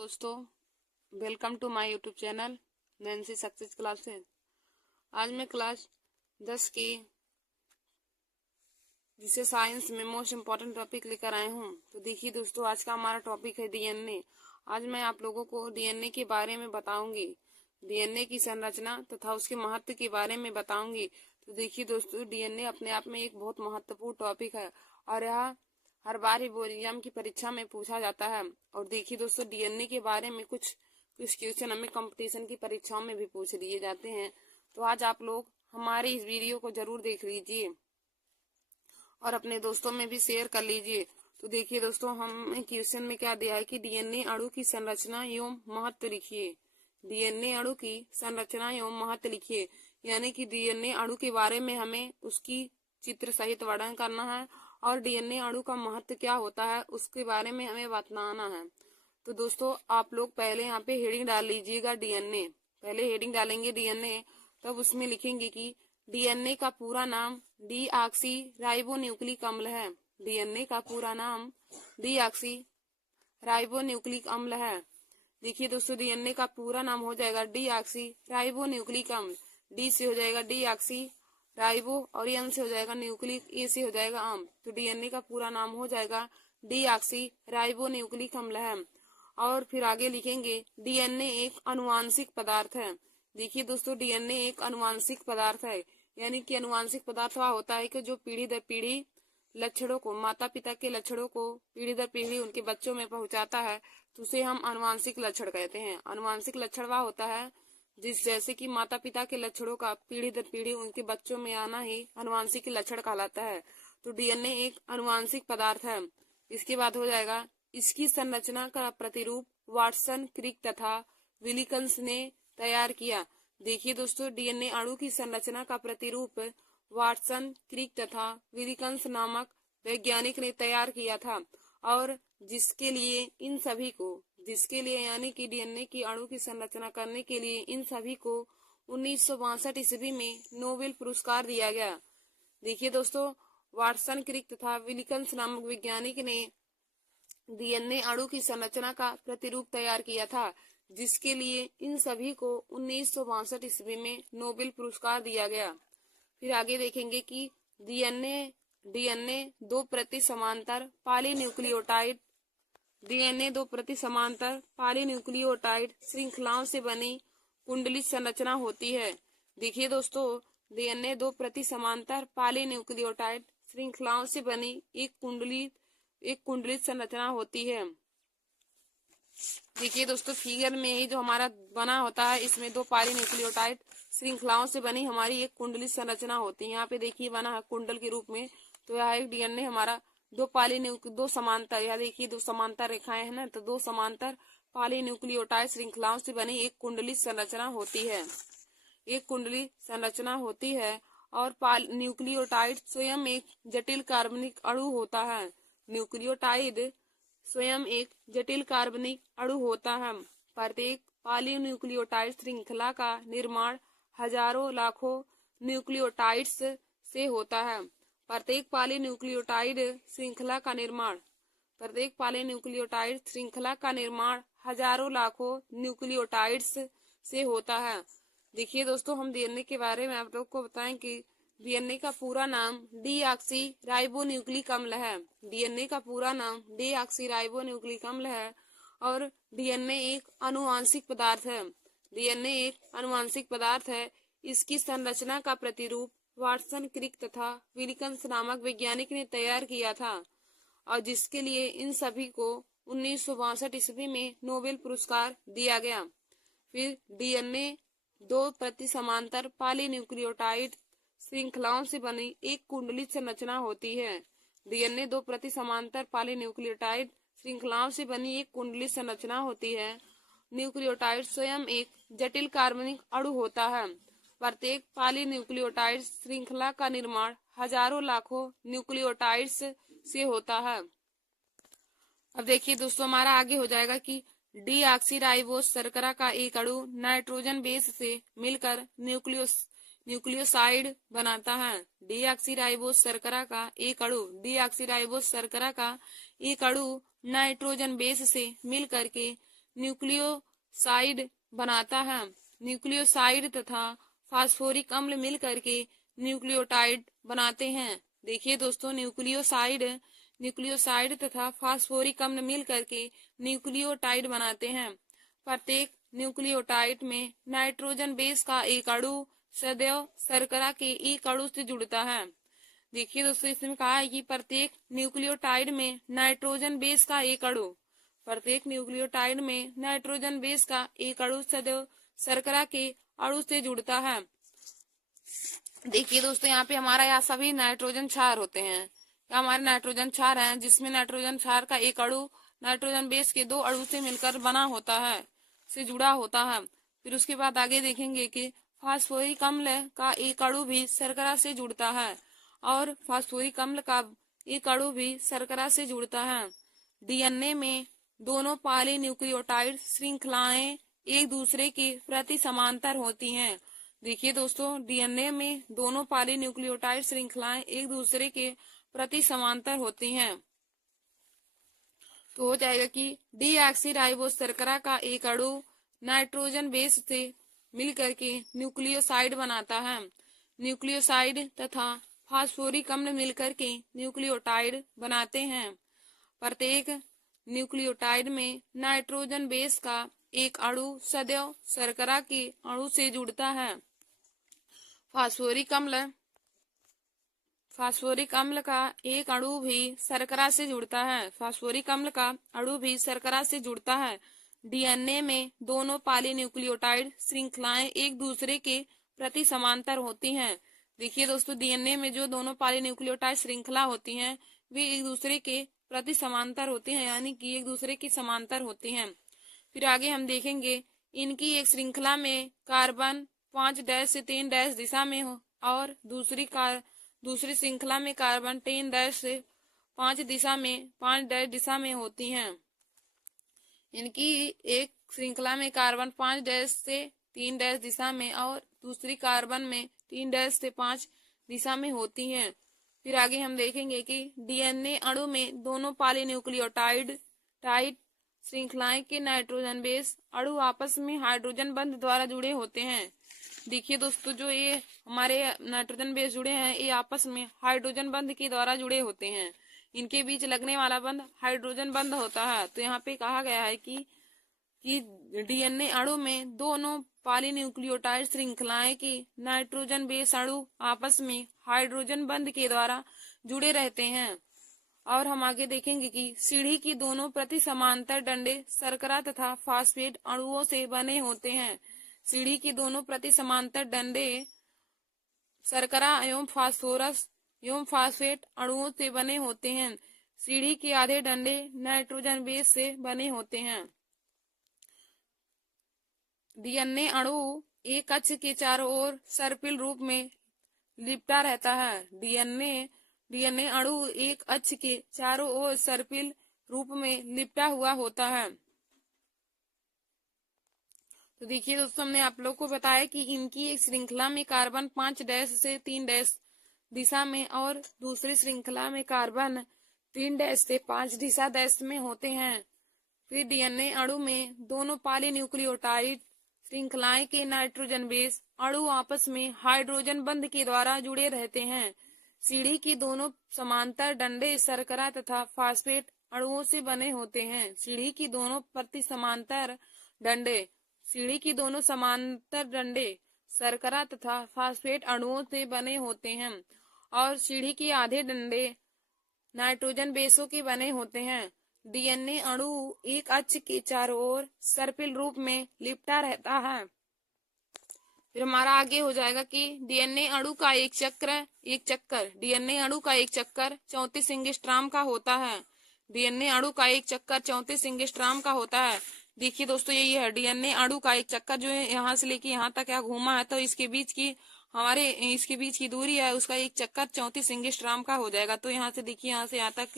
दोस्तों, welcome to my YouTube channel Nancy success classes. आज मैं क्लास 10 की जिसे साइंस में मोस्ट इम्पॉर्टेंट टॉपिक लेकर आए हूँ। तो देखिए दोस्तों, आज का हमारा टॉपिक है डीएनए। आज मैं आप लोगों को डीएनए के बारे में बताऊंगी, डीएनए की संरचना तथा उसके महत्व के बारे में बताऊंगी। तो देखिए दोस्तों, डीएनए अपने आप में एक बहुत महत्वपूर्ण टॉपिक है और यह हर बार ही बोर्ड एग्जाम की परीक्षा में पूछा जाता है। और देखिए दोस्तों, डीएनए के बारे में कुछ क्वेश्चन हमें कंपटीशन की परीक्षाओं में भी पूछ लिए जाते हैं। तो आज आप लोग हमारे इस वीडियो को जरूर देख लीजिए और अपने दोस्तों में भी शेयर कर लीजिए। तो देखिए दोस्तों, हम क्वेश्चन में क्या दिया है कि डीएनए अणु की संरचना एवं महत्व लिखिए। डीएनए अणु की संरचना एवं महत्व लिखिए, यानी कि डीएनए अणु के बारे में हमें उसकी चित्र सहित वर्णन करना है और डीएनए अणु का महत्व क्या होता है उसके बारे में हमें बताना है। तो दोस्तों, आप लोग पहले यहाँ पे हेडिंग डाल लीजिएगा डीएनए। पहले हेडिंग डालेंगे डीएनए, तब उसमें लिखेंगे कि डीएनए का पूरा नाम डीऑक्सी राइबोन्यूक्लिक अम्ल है। डीएनए का पूरा नाम डीऑक्सी राइबोन्यूक्लिक अम्ल है। देखिए दोस्तों, डीएनए का पूरा नाम हो जाएगा डीऑक्सी राइबोन्यूक्लिक अम्ल। डी से हो जाएगा डीऑक्सी राइबो और एन से हो जाएगा न्यूक्लिक, ए से हो जाएगा अम्ल। तो डीएनए का पूरा नाम हो जाएगा डीऑक्सी राइबोन्यूक्लिक अम्ल है। और फिर आगे लिखेंगे डीएनए एक अनुवांशिक पदार्थ है। देखिए दोस्तों, डीएनए एक अनुवांशिक पदार्थ है, यानी कि अनुवांशिक पदार्थ वह होता है कि जो पीढ़ी दर पीढ़ी लक्षणों को, माता पिता के लक्षणों को पीढ़ी दर पीढ़ी उनके बच्चों में पहुंचाता है। तो उसे हम अनुवांशिक लक्षण कहते हैं। अनुवांशिक लक्षण वह होता है जैसे कि माता पिता के लक्षणों का पीढ़ी दर पीढ़ी उनके बच्चों में आना ही अनुवांशिक लक्षण कहलाता है। तो डीएनए एक अनुवांशिक पदार्थ है। इसके बाद हो जाएगा इसकी संरचना का प्रतिरूप वाटसन, क्रिक तथा विलिकन्स ने तैयार किया। देखिए दोस्तों, डीएनए अणु की संरचना का प्रतिरूप वाटसन, क्रिक तथा विलिकन्स नामक वैज्ञानिक ने तैयार किया था और जिसके लिए यानी कि डीएनए की अणु की संरचना करने के लिए इन सभी को 1962 ईस्वी में नोबेल पुरस्कार दिया गया। देखिए दोस्तों, वाटसन, क्रिक तथा विलिकन्स नामक वैज्ञानिक ने डीएनए अणु की संरचना का प्रतिरूप तैयार किया था, जिसके लिए इन सभी को 1962 ईस्वी में नोबेल पुरस्कार दिया गया। फिर आगे देखेंगे कि डीएनए दो प्रति समांतर पॉलीन्यूक्लियोटाइड श्रृंखलाओं से बनी कुंडलित संरचना होती है। देखिए दोस्तों, डीएनए दो प्रति समांतर पॉलीन्यूक्लियोटाइड श्रृंखलाओं से बनी एक कुंडलित संरचना होती है। देखिए दोस्तों, फिगर में ही जो हमारा बना होता है, इसमें दो पॉलीन्यूक्लियोटाइड श्रृंखलाओं से बनी हमारी एक कुंडलित संरचना होती है। यहाँ पे देखिए बना है कुंडल के रूप में। तो यह एक डीएनए हमारा दो समांतर, यहाँ देखिए दो समांतर रेखाएं है ना, तो दो समांतर पॉलीन्यूक्लियोटाइड श्रृंखलाओं से बनी एक कुंडलित संरचना होती है। एक कुंडलित संरचना होती है और न्यूक्लियोटाइड स्वयं एक जटिल कार्बनिक अणु होता है। न्यूक्लियोटाइड स्वयं एक जटिल कार्बनिक अणु होता है। प्रत्येक पॉलीन्यूक्लियोटाइड श्रृंखला का निर्माण हजारों लाखों न्यूक्लियोटाइड्स से होता है। प्रत्येक पॉलीन्यूक्लियोटाइड श्रृंखला का निर्माण हजारों लाखों न्यूक्लियोटाइड्स से होता है। देखिए दोस्तों, हम डीएनए के बारे में आप लोग को बताएं कि डीएनए का पूरा नाम डीऑक्सी राइबोन्यूक्लिक अम्ल है। डीएनए का पूरा नाम डीऑक्सी राइबोन्यूक्लिक अम्ल है और डीएनए एक अनुवांशिक पदार्थ है। डीएनए एक अनुवांशिक पदार्थ है। इसकी संरचना का प्रतिरूप वाटसन, क्रिक तथा विलिकन्स नामक वैज्ञानिक ने तैयार किया था और जिसके लिए इन सभी को 1962 ईस्वी में नोबेल पुरस्कार दिया गया। फिर डीएनए दो प्रति समांतर पॉलीन्यूक्लियोटाइड श्रृंखलाओं से बनी एक कुंडलित संरचना होती है। डीएनए दो प्रति समांतर पॉलीन्यूक्लियोटाइड श्रृंखलाओं से बनी एक कुंडलित संरचना होती है। न्यूक्लियोटाइड स्वयं एक जटिल कार्बनिक अणु होता है। प्रत्येक पॉलीन्यूक्लियोटाइड श्रृंखला का निर्माण हजारों लाखों न्यूक्लियोटाइड्स से होता है। अब देखिए दोस्तों, हमारा आगे हो जाएगा कि डीऑक्सीराइबोस शर्करा का एक अणु नाइट्रोजन बेस से मिलकर न्यूक्लियोसाइड बनाता है। डीऑक्सीराइबोस शर्करा का एक अणु नाइट्रोजन बेस से मिलकर के न्यूक्लियोसाइड बनाता है। न्यूक्लियोसाइड तथा फास्फोरिक अम्ल मिल करके न्यूक्लियोटाइड बनाते हैं। देखिए दोस्तों, न्यूक्लियोसाइड तथा फास्फोरिक अम्ल मिल करके न्यूक्लियोटाइड बनाते हैं। प्रत्येक न्यूक्लियोटाइड में नाइट्रोजन बेस का एक अणु सदैव शर्करा के एक अणु से जुड़ता है। देखिए दोस्तों, इसमें कहा है कि प्रत्येक न्यूक्लियोटाइड में नाइट्रोजन बेस का एक अणु, प्रत्येक न्यूक्लियोटाइड में नाइट्रोजन बेस का एक अणु सदैव शर्करा के अणु से जुड़ता है। देखिए दोस्तों, यहाँ पे हमारा यहाँ सभी नाइट्रोजन क्षार होते हैं। हमारे नाइट्रोजन क्षार हैं, जिसमें नाइट्रोजन क्षार का एक अणु नाइट्रोजन बेस के दो अणु से मिलकर बना होता है, से जुड़ा होता है। फिर उसके बाद आगे देखेंगे कि फास्फोरिक अम्ल का एक अणु भी शर्करा से जुड़ता है, और फास्फोरिक अम्ल का एक अणु भी शर्करा से जुड़ता है। डीएनए में दोनों पॉलीन्यूक्लियोटाइड श्रृंखलाएं एक दूसरे के प्रति समांतर होती हैं। देखिए दोस्तों, डीएनए में दोनों पॉलीन्यूक्लियोटाइड श्रृंखलाएं एक दूसरे के प्रति समांतर होती हैं। तो हो जाएगा कि डीऑक्सीराइबोस शर्करा का एक अणु नाइट्रोजन बेस से मिलकर के न्यूक्लियोसाइड बनाता है। न्यूक्लियोसाइड तथा फास्फोरिक अम्ल मिलकर के न्यूक्लियोटाइड बनाते हैं। प्रत्येक न्यूक्लियोटाइड में नाइट्रोजन बेस का एक अणु सदैव शर्करा के अणु से जुड़ता है। फास्फोरिक अम्ल का एक अणु भी शर्करा से जुड़ता है। फास्फोरिक अम्ल का अणु भी शर्करा से जुड़ता है। डीएनए में दोनों पॉलीन्यूक्लियोटाइड श्रृंखलाएं एक दूसरे के प्रति समांतर होती हैं। देखिए दोस्तों, डीएनए में जो दोनों पॉलीन्यूक्लियोटाइड श्रृंखला होती हैं, वे एक दूसरे के प्रति समांतर होती हैं, यानी कि एक दूसरे की समांतर होती हैं। फिर आगे हम देखेंगे, इनकी एक श्रृंखला में कार्बन 5' से 3' दिशा में हो, और दूसरी श्रृंखला में कार्बन 10' से 5 दिशा में होती हैं। इनकी एक श्रृंखला में कार्बन 5' से 3' दिशा में, और दूसरी कार्बन में 3' से 5 दिशा में होती हैं। फिर आगे हम देखेंगे कि डीएनए अणु में दोनों पॉलीन्यूक्लियोटाइड श्रृंखलाएं के नाइट्रोजन बेस अणु आपस में हाइड्रोजन बंध द्वारा जुड़े होते हैं। देखिए दोस्तों, जो ये हमारे नाइट्रोजन बेस जुड़े हैं, ये आपस में हाइड्रोजन बंध के द्वारा जुड़े होते हैं। इनके बीच लगने वाला बंध हाइड्रोजन बंध होता है। तो यहाँ पे कहा गया है कि डीएनए अणु में दोनों पॉलीन्यूक्लियोटाइड श्रृंखलाएं की नाइट्रोजन बेस अणु आपस में हाइड्रोजन बंध के द्वारा जुड़े रहते हैं। और हम आगे देखेंगे कि सीढ़ी की दोनों प्रति समांतर डंडे शर्करा तथा फास्फेट अणुओं से बने होते हैं। सीढ़ी की दोनों प्रति समांतर डंडे शर्करा एवं फास्फेट अणुओं से बने होते हैं। सीढ़ी के आधे डंडे नाइट्रोजन बेस से बने होते हैं। डीएनए अणु एक अक्ष के चारों ओर सर्पिल रूप में लिपटा रहता है। डीएनए अणु एक अक्ष के चारों ओर सर्पिल रूप में लिपटा हुआ होता है। तो देखिए दोस्तों, हमने आप लोग को बताया कि इनकी एक श्रृंखला में कार्बन 5' से 3' दिशा में, और दूसरी श्रृंखला में कार्बन 3' से 5 दिशा में होते हैं। फिर डीएनए अणु में दोनों पॉलीन्यूक्लियोटाइड श्रृंखलाएं के नाइट्रोजन बेस अणु आपस में हाइड्रोजन बंध के द्वारा जुड़े रहते हैं। सीढ़ी की दोनों समांतर डंडे शर्करा तथा फास्फेट अणुओं से बने होते हैं। सीढ़ी की दोनों समांतर डंडे शर्करा तथा फास्फेट अणुओं से बने होते हैं, और सीढ़ी के आधे डंडे नाइट्रोजन बेसों के बने होते हैं। डीएनए अणु एक अक्ष के चारों ओर सर्पिल रूप में लिपटा रहता है। फिर हमारा आगे हो जाएगा कि डीएनए अणु का एक चक्कर 34 एंगस्ट्रॉम का होता है। डीएनए अणु का एक चक्कर 34 एंगस्ट्रॉम का होता है। देखिए दोस्तों, यही है डीएनए अणु का एक चक्कर, जो है यहाँ से लेके यहाँ तक क्या घूमा है, तो इसके बीच की दूरी है, उसका एक चक्कर 34 एंगस्ट्रॉम का हो जाएगा। तो यहाँ से देखिए, यहाँ से यहाँ तक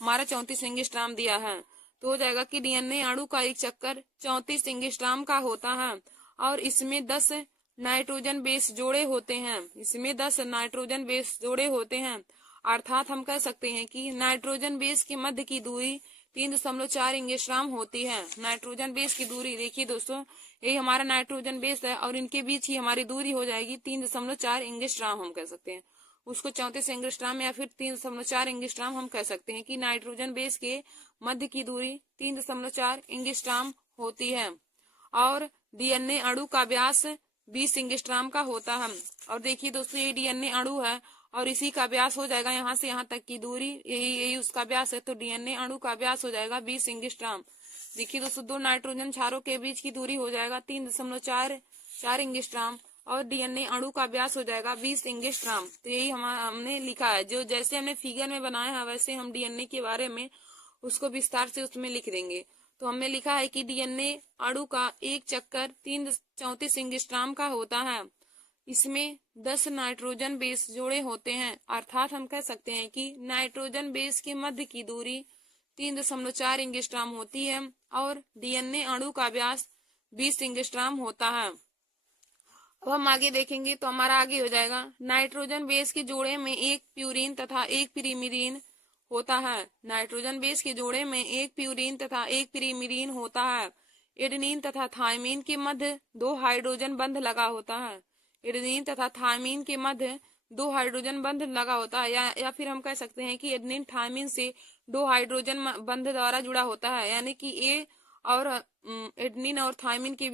हमारा 34 एंगस्ट्रॉम दिया है। तो हो जाएगा कि डीएनए अणु का एक चक्कर 34 एंगस्ट्रॉम का होता है, और इसमें 10 नाइट्रोजन बेस जोड़े होते हैं। अर्थात हम कह सकते हैं कि नाइट्रोजन बेस के मध्य की दूरी 3.4 एंगस्ट्रॉम होती है। नाइट्रोजन बेस की दूरी देखिए दोस्तों, यही हमारा नाइट्रोजन बेस है और इनके बीच ही हमारी दूरी हो जाएगी 3.4 एंगस्ट्रॉम हम कह सकते हैं। उसको 34 एंगस्ट्रॉम या फिर 3.4 एंगस्ट्रॉम हम कह सकते हैं कि नाइट्रोजन बेस के मध्य की दूरी 3.4 एंगस्ट्रॉम होती है। और डीएनए अणु का व्यास 20 एंगस्ट्रॉम का होता है। और देखिए दोस्तों, ये डीएनए अणु है और इसी का व्यास हो जाएगा यहाँ से यहाँ तक की दूरी, यही उसका व्यास है। तो डीएनए अणु का व्यास हो जाएगा 20 एंगस्ट्रॉम। देखिए दोस्तों, दो नाइट्रोजन क्षारों के बीच की दूरी हो जाएगा 3.4 एंगस्ट्रॉम और डीएनए अणु का व्यास हो जाएगा 20 एंगस्ट्रॉम। तो यही हमने लिखा है, जो जैसे हमने फिगर में बनाया है वैसे हम डीएनए के बारे में उसको विस्तार से उसमें लिख देंगे। तो हमने लिखा है कि डीएनए अणु का एक चक्कर 34 एंगस्ट्रॉम का होता है। इसमें 10 नाइट्रोजन बेस जोड़े होते हैं, अर्थात हम कह सकते हैं कि नाइट्रोजन बेस के मध्य की दूरी 3.4 एंगस्ट्रॉम होती है और डीएनए अणु का व्यास 20 एंगस्ट्रॉम होता है। अब हम आगे देखेंगे तो हमारा आगे हो जाएगा, नाइट्रोजन बेस के जोड़े में एक प्यूरीन तथा एक पिरिमिडीन होता है। नाइट्रोजन बेस के जोड़े में एक प्यूरीन तथा एक पिरिमिडीन होता है। एडेनिन तथा थायमीन के मध्य 2 हाइड्रोजन बंध लगा होता है। एडेनिन तथा थायमीन के मध्य 2 हाइड्रोजन बंध लगा होता है, या फिर हम कह सकते हैं कि एडेनिन थायमीन से 2 हाइड्रोजन बंध द्वारा जुड़ा होता है, यानी कि ए और एडेनिन और थायमीन के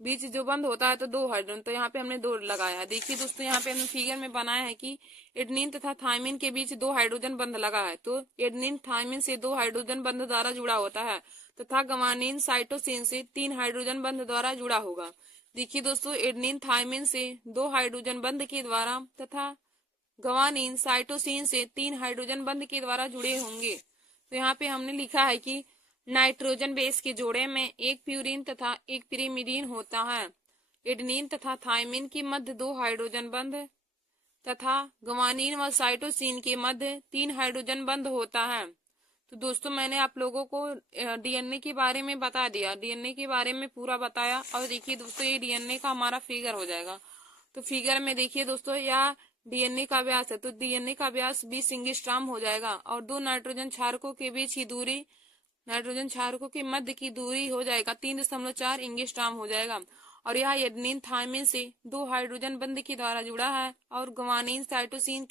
बीच जो बंध होता है तो 2 हाइड्रोजन, तो यहाँ पे हमने 2 लगाया। देखिए दोस्तों, यहाँ पे हमने फिगर में बनाया है कि एडेनिन तथा थायमीन के बीच 2 हाइड्रोजन बंध लगा है, तो एडेनिन थायमीन से 2 हाइड्रोजन बंध द्वारा जुड़ा होता है तथा गवानीन साइटोसिन से 3 हाइड्रोजन बंध द्वारा जुड़ा होगा। देखिए दोस्तों, एडेनिन थायमीन से 2 हाइड्रोजन बंध के द्वारा तथा गवानीन साइटोसिन से 3 हाइड्रोजन बंध के द्वारा जुड़े होंगे। तो यहाँ पे हमने लिखा है कि नाइट्रोजन बेस के जोड़े में एक प्यूरीन तथा एक पिरिमिडीन होता है। एडेनिन तथा थायमीन के मध्य 2 हाइड्रोजन बंध तथा गवानीन व साइटोसिन के मध्य 3 हाइड्रोजन बंध होता है। तो दोस्तों, मैंने आप लोगों को डीएनए के बारे में बता दिया, डीएनए के बारे में पूरा बताया। और देखिए दोस्तों, ये डीएनए का हमारा फिगर हो जाएगा। तो फिगर में देखिए दोस्तों, यह डीएनए का व्यास है, तो डीएनए का व्यास 20 एंगस्ट्रॉम हो जाएगा और 2 नाइट्रोजन क्षारकों के बीच की दूरी, नाइट्रोजन क्षारकों के मध्य की दूरी हो जाएगा 3.4 एंगस्ट्रॉम हो जाएगा। और यह एडेनिन थायमीन से 2 हाइड्रोजन बंध के द्वारा जुड़ा है और गवानीन साइटोसिन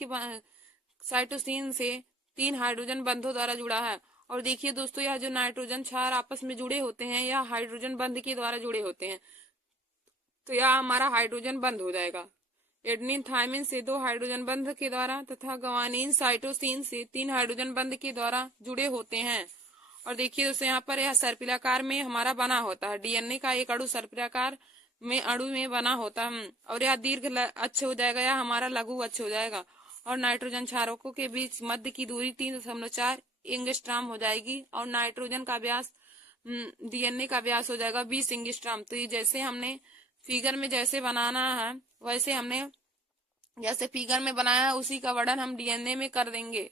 से 3 हाइड्रोजन बंधों द्वारा जुड़ा है। और देखिए दोस्तों, यह जो नाइट्रोजन क्षार आपस में जुड़े होते हैं यह हाइड्रोजन बंध के द्वारा जुड़े होते हैं, तो यह हमारा हाइड्रोजन बंध हो जाएगा। एडेनिन थायमीन से 2 हाइड्रोजन बंध के द्वारा तथा गवानीन साइटोसिन से 3 हाइड्रोजन बंध के द्वारा जुड़े होते हैं। और देखिए दोस्तों, यहाँ पर यह सर्पिलाकार में हमारा बना होता है। डीएनए का एक अणु सर्पिलाकार में अणु में बना होता है और यह दीर्घ अक्ष हो जाएगा, यह हमारा लघु अक्ष हो जाएगा। और नाइट्रोजन क्षारकों के बीच मध्य की दूरी 3.4 एंगस्ट्रॉम हो जाएगी और नाइट्रोजन का व्यास, डीएनए का व्यास हो जाएगा 20 एंगस्ट्रॉम। तो ये जैसे हमने फिगर में जैसे बनाना है वैसे हमने जैसे फिगर में बनाया है उसी का वर्णन हम डीएनए में कर देंगे।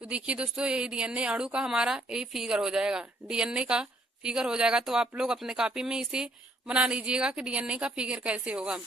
तो देखिए दोस्तों, यही डीएनए अणु का हमारा यही फिगर हो जाएगा, डीएनए का फिगर हो जाएगा। तो आप लोग अपने कॉपी में इसे बना लीजिएगा कि डीएनए का फिगर कैसे होगा।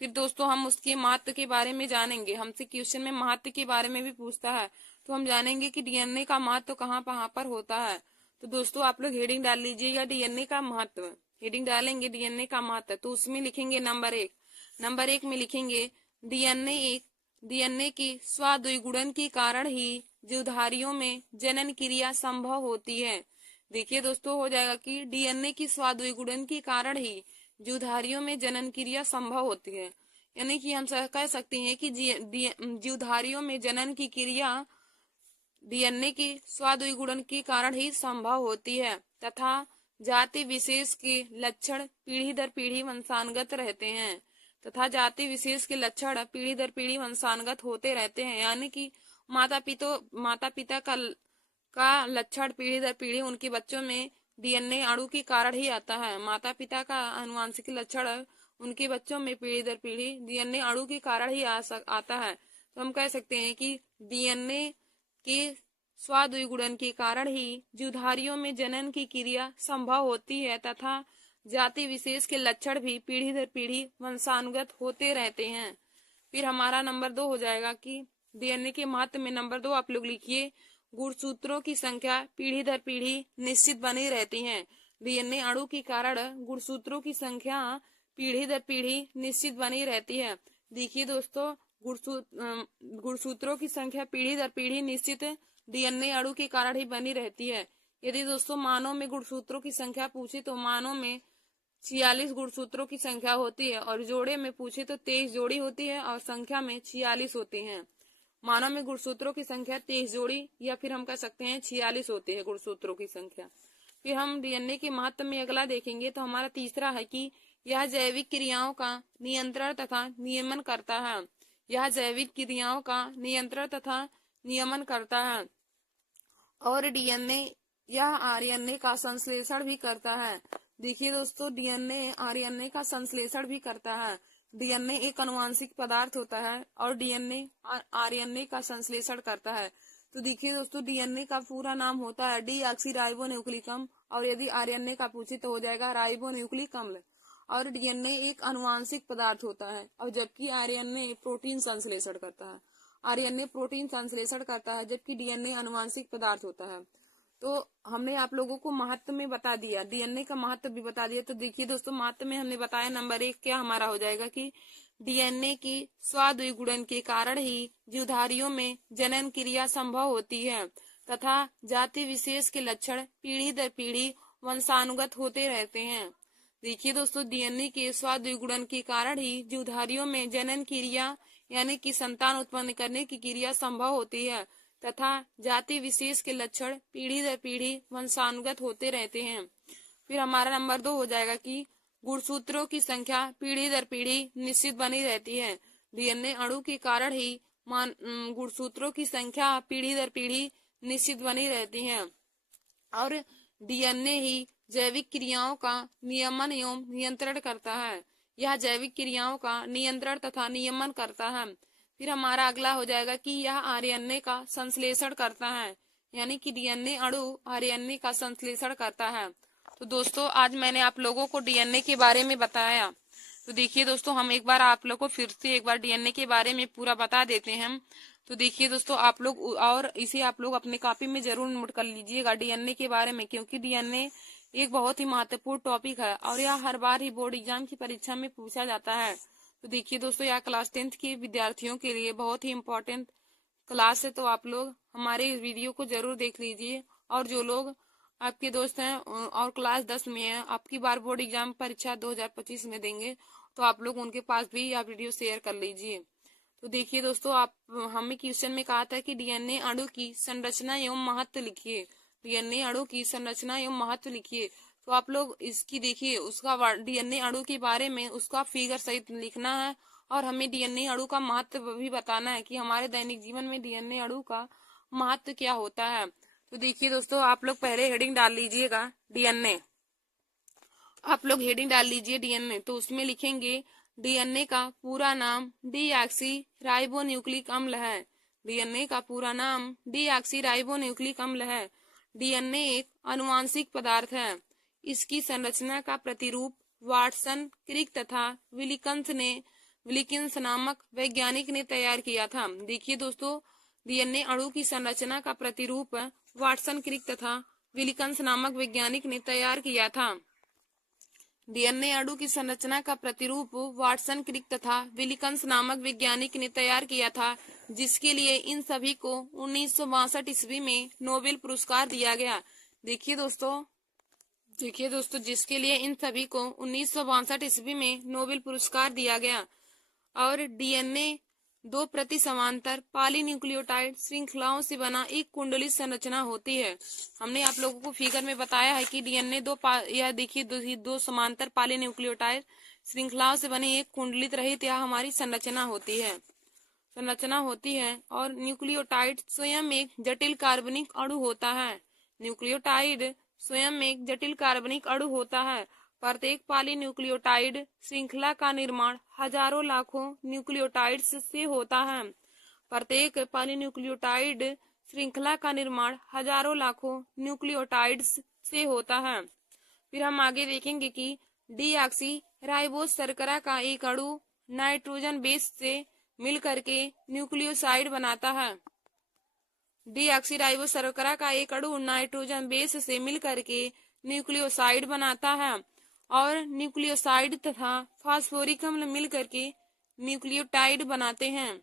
फिर दोस्तों, हम उसके महत्व के बारे में जानेंगे। हमसे क्वेश्चन में महत्व के बारे में भी पूछता है, तो हम जानेंगे कि डीएनए का महत्व कहाँ पर होता है। तो दोस्तों, आप लोग हेडिंग डाल लीजिएगा डीएनए का महत्व। हेडिंग डालेंगे डीएनए का महत्व, तो उसमें लिखेंगे नंबर 1। नंबर 1 में लिखेंगे डीएनए की स्वाद्विगुणन के कारण ही जीवधारियों में जनन क्रिया संभव होती है। देखिए दोस्तों, हो जाएगा कि डीएनए की स्वाद्विगुणन के कारण ही जीवधारियों में जनन क्रिया संभव होती है, यानी कि हम कह सकते हैं कि जीवधारियों में जनन की क्रिया डीएनए की स्वाद्विगुणन के कारण ही संभव होती है तथा जाति विशेष के लक्षण पीढ़ी दर पीढ़ी वंशानुगत रहते हैं तथा जाति विशेष के लक्षण पीढ़ी दर पीढ़ी वंशानुगत होते रहते हैं, यानी कि माता पिता का लक्षण पीढ़ी दर पीढ़ी उनके बच्चों में डीएनए अणु के कारण ही आता है। माता पिता का आनुवांशिक लक्षण उनके बच्चों में पीढ़ी दर पीढ़ी डीएनए अणु के कारण ही आता है। तो हम कह सकते हैं कि डीएनए के स्वाद्विगुणन के कारण ही जीवधारियों में जनन की क्रिया संभव होती है तथा जाति विशेष के लक्षण भी पीढ़ी दर पीढ़ी वंशानुगत होते रहते हैं। फिर हमारा नंबर 2 हो जाएगा कि डीएनए के महत्व में नंबर 2 आप लोग लिखिए, गुणसूत्रों की संख्या पीढ़ी दर पीढ़ी निश्चित बनी रहती है। डीएनए अणु के कारण गुणसूत्रों की संख्या पीढ़ी दर पीढ़ी निश्चित बनी रहती है। देखिए दोस्तों, गुणसूत्रों की संख्या पीढ़ी दर पीढ़ी निश्चित डीएनए अणु के कारण ही बनी रहती है। यदि दोस्तों मानव में गुणसूत्रों की संख्या पूछे तो मानव में 46 गुणसूत्रों की संख्या होती है, और जोड़े में पूछे तो 23 जोड़ी होती है, और संख्या में 46 होती है। मानव में गुणसूत्रों की संख्या 23 जोड़ी या फिर हम कह सकते हैं 46 होती है गुणसूत्रों की संख्या। फिर हम डीएनए के महत्व में अगला देखेंगे तो हमारा तीसरा है कि यह जैविक क्रियाओं का नियंत्रण तथा नियमन करता है। यह जैविक क्रियाओं का नियंत्रण तथा नियमन करता है, और डीएनए यह आरएनए का संश्लेषण भी करता है। देखिए दोस्तों, डीएनए आरएनए का संश्लेषण भी करता है। डीएनए एक आनुवंशिक पदार्थ होता है और डीएनए आरएनए का संश्लेषण करता है। तो देखिए दोस्तों, डीएनए का पूरा नाम होता है डीऑक्सीराइबोन्यूक्लिक अम्ल, और यदि आरएनए का पूछे तो हो जाएगा राइबोन्यूक्लिक अम्ल। और डीएनए एक आनुवंशिक पदार्थ होता है, और जबकि आरएनए प्रोटीन संश्लेषण करता है। आरएनए प्रोटीन संश्लेषण करता है, जबकि डीएनए आनुवंशिक पदार्थ होता है। तो हमने आप लोगों को महत्व में बता दिया, डीएनए का महत्व भी बता दिया। तो देखिए दोस्तों, महत्व में हमने बताया नंबर 1 क्या हमारा हो जाएगा कि डीएनए की स्वाद्विगुणन के कारण ही जीवधारियों में जनन क्रिया संभव होती है, तथा जाति विशेष के लक्षण पीढ़ी दर पीढ़ी वंशानुगत होते रहते हैं। देखिए दोस्तों, डीएनए के स्वाद्विगुणन के कारण ही जीवधारियों में जनन क्रिया यानी कि संतान उत्पन्न करने की क्रिया संभव होती है, तथा जाति विशेष के लक्षण पीढ़ी दर पीढ़ी वंशानुगत होते रहते हैं। फिर हमारा नंबर 2 हो जाएगा कि गुणसूत्रों की संख्या पीढ़ी दर पीढ़ी निश्चित बनी रहती है। डीएनए अणु के कारण ही गुणसूत्रों की संख्या पीढ़ी दर पीढ़ी निश्चित बनी रहती है, और डीएनए ही जैविक क्रियाओं का नियमन एवं नियंत्रण करता है। यह जैविक क्रियाओं का नियंत्रण तथा नियमन करता है। फिर हमारा अगला हो जाएगा कि यह आरएनए का संश्लेषण करता है, यानी कि डीएनए अणु आरएनए का संश्लेषण करता है। तो दोस्तों, आज मैंने आप लोगों को डीएनए के बारे में बताया। तो देखिए दोस्तों, हम एक बार आप लोगों को फिर से एक बार डीएनए के बारे में पूरा बता देते हैं। तो देखिए दोस्तों, आप लोग और इसे आप लोग अपने कॉपी में जरूर नोट कर लीजिएगा डीएनए के बारे में, क्योंकि डीएनए एक बहुत ही महत्वपूर्ण टॉपिक है, और यह हर बार ही बोर्ड एग्जाम की परीक्षा में पूछा जाता है। तो देखिए दोस्तों, यह क्लास 10th के विद्यार्थियों के लिए बहुत ही इम्पोर्टेंट क्लास है। तो आप लोग हमारे इस वीडियो को जरूर देख लीजिए, और जो लोग आपके दोस्त हैं और क्लास 10 में हैं, आपकी बार बोर्ड एग्जाम परीक्षा 2025 में देंगे, तो आप लोग उनके पास भी यह वीडियो शेयर कर लीजिए। तो देखिए दोस्तों, आप हमें क्वेश्चन में कहा था कि डीएनए अणु की संरचना एवं महत्व लिखिए। डीएनए अणु की संरचना एवं महत्व लिखिए। तो आप लोग इसकी देखिए, उसका डीएनए अणु के बारे में उसका फिगर सहित लिखना है, और हमें डीएनए अणु का महत्व भी बताना है कि हमारे दैनिक जीवन में डीएनए अणु का महत्व क्या होता है। तो देखिए दोस्तों, आप लोग पहले हेडिंग डाल लीजिएगा डीएनए। आप लोग हेडिंग डाल लीजिए डीएनए, तो उसमें लिखेंगे डीएनए का पूरा नाम डीऑक्सीराइबोन्यूक्लिक अम्ल है। डीएनए का पूरा नाम डीऑक्सीराइबोन्यूक्लिक अम्ल है। डीएनए एक आनुवांशिक पदार्थ है। इसकी संरचना का प्रतिरूप वाटसन, क्रिक तथा विलिकिंस नामक वैज्ञानिक ने तैयार किया था। देखिए दोस्तों, डीएनए अणु की संरचना का प्रतिरूप वाटसन, क्रिक तथा विलिकिंस नामक वैज्ञानिक ने तैयार किया था। डीएनए अणु की संरचना का प्रतिरूप वाटसन, क्रिक तथा विलिकिंस नामक वैज्ञानिक ने तैयार किया था, जिसके लिए इन सभी को 1962 ईस्वी में नोबेल पुरस्कार दिया गया। देखिए दोस्तों, जिसके लिए इन सभी को 1962 ईस्वी में नोबेल पुरस्कार दिया गया। और डीएनए 2 प्रति समांतर पॉलीन्यूक्लियोटाइड श्रृंखलाओं से बना एक कुंडलित संरचना होती है। हमने आप लोगों को फिगर में बताया है कि डीएनए यह देखिए दो समांतर पॉलीन्यूक्लियोटाइड श्रृंखलाओं से बनी एक कुंडलित रहित यह हमारी संरचना होती है। और न्यूक्लियोटाइड स्वयं एक जटिल कार्बनिक अणु होता है। न्यूक्लियोटाइड स्वयं एक जटिल कार्बनिक अणु होता है। प्रत्येक पॉलीन्यूक्लियोटाइड श्रृंखला का निर्माण हजारों लाखों न्यूक्लियोटाइड्स से होता है। प्रत्येक पॉलीन्यूक्लियोटाइड श्रृंखला का निर्माण हजारों लाखों न्यूक्लियोटाइड्स से होता है। फिर हम आगे देखेंगे कि डीऑक्सीराइबोस शर्करा का एक अणु नाइट्रोजन बेस से मिलकर के न्यूक्लियोसाइड बनाता है। डीऑक्सीराइबो शर्करा का एक अणु नाइट्रोजन बेस से मिलकर के न्यूक्लियोसाइड बनाता है और न्यूक्लियोसाइड तथा फास्फोरिक अम्ल मिलकर के न्यूक्लियोटाइड बनाते हैं।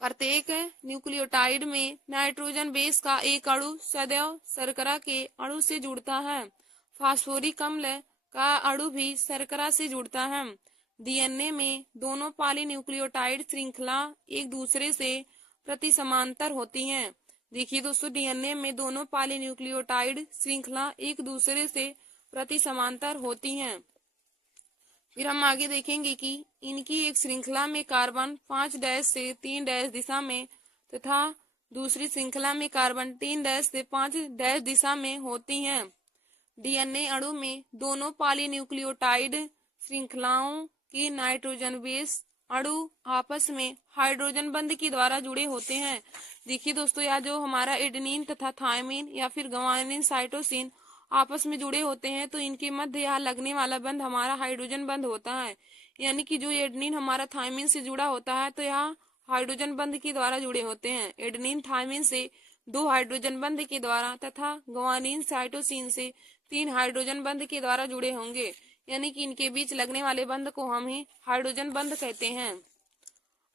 प्रत्येक न्यूक्लियोटाइड में नाइट्रोजन बेस का एक अणु सदैव शर्करा के अणु से जुड़ता है। फास्फोरिक अम्ल का अणु भी शर्करा से जुड़ता है। डीएनए में दोनों पॉलीन्यूक्लियोटाइड श्रृंखला एक दूसरे से प्रति समांतर होती हैं। देखिए दोस्तों, डीएनए में दोनों पॉलीन्यूक्लियोटाइड श्रृंखला एक दूसरे से प्रति समांतर होती हैं। फिर हम आगे देखेंगे कि इनकी एक श्रृंखला में कार्बन 5' से 3' दिशा में तथा दूसरी श्रृंखला में कार्बन 3' से 5' दिशा में होती हैं। डीएनए अणु में दोनों पॉलीन्यूक्लियोटाइड श्रृंखलाओं की नाइट्रोजन बेस अणु आपस में हाइड्रोजन बंध के द्वारा जुड़े होते हैं। देखिए दोस्तों, यह जो हमारा एडेनिन तथा थायमिन या फिर ग्वानिन साइटोसिन आपस में जुड़े होते हैं तो इनके मध्य यहाँ लगने वाला बंध हमारा हाइड्रोजन बंध होता है। यानी कि जो एडेनिन हमारा थायमिन से जुड़ा होता है तो यहाँ हाइड्रोजन बंध के द्वारा जुड़े होते हैं। एडेनिन थायमिन से 2 हाइड्रोजन बंध के द्वारा तथा ग्वानिन साइटोसिन से 3 हाइड्रोजन बंध के द्वारा जुड़े होंगे। यानी कि इनके बीच लगने वाले बंध को हम ही हाइड्रोजन बंध कहते हैं।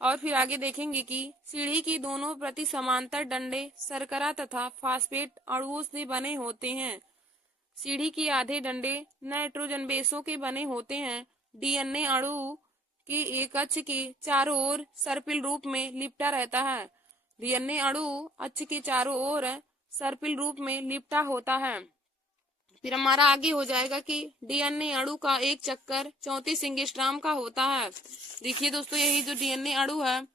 और फिर आगे देखेंगे कि सीढ़ी की दोनों प्रति समांतर डंडे शर्करा तथा फास्फेट अणुओं से बने होते हैं। सीढ़ी के आधे डंडे नाइट्रोजन बेसों के बने होते हैं। डीएनए अणु के एक अक्ष के चारों ओर सर्पिल रूप में लिपटा रहता है। डीएनए अणु अक्ष के चारों ओर सर्पिल रूप में लिपटा होता है। फिर हमारा आगे हो जाएगा कि डीएनए अणु का एक चक्कर 34 एंगस्ट्रॉम का होता है। देखिए दोस्तों, यही जो डीएनए अणु है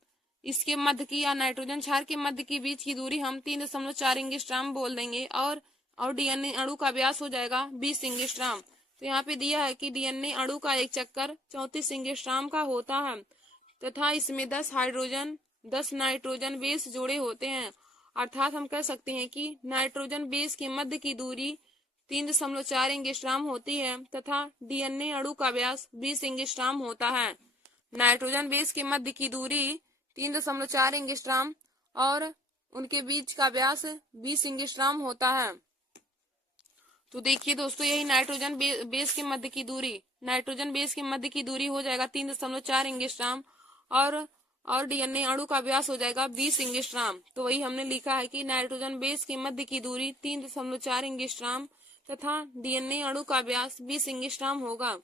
इसके मध्य की या नाइट्रोजन क्षार के मध्य के बीच की दूरी हम 3.4 एंगस्ट्रॉम बोल देंगे और डीएनए अणु का व्यास हो जाएगा 20 एंगस्ट्रॉम। तो यहाँ पे दिया है कि डीएनए अणु का एक चक्कर 34 एंगस्ट्रॉम का होता है तथा इसमें 10 हाइड्रोजन 10 नाइट्रोजन बेस जोड़े होते हैं। अर्थात हम कह सकते हैं कि नाइट्रोजन बेस के मध्य की दूरी 3.4 एंगस्ट्रॉम होती है तथा डीएनए अणु का व्यास 20 एंगस्ट्रॉम होता है। नाइट्रोजन बेस के मध्य की दूरी 3.4 एंगस्ट्रॉम और उनके बीच का व्यास 20 एंगस्ट्रॉम होता है। तो देखिए दोस्तों, यही नाइट्रोजन बेस के मध्य की दूरी हो जाएगा 3.4 एंगस्ट्रॉम और डीएनए अणु का व्यास हो जाएगा 20 एंगस्ट्रॉम। तो वही हमने लिखा है कि नाइट्रोजन बेस के मध्य की दूरी 3.4 एंगस्ट्रॉम तथा डीएनए अणु का व्यास 20 एंगस्ट्रॉम होगा।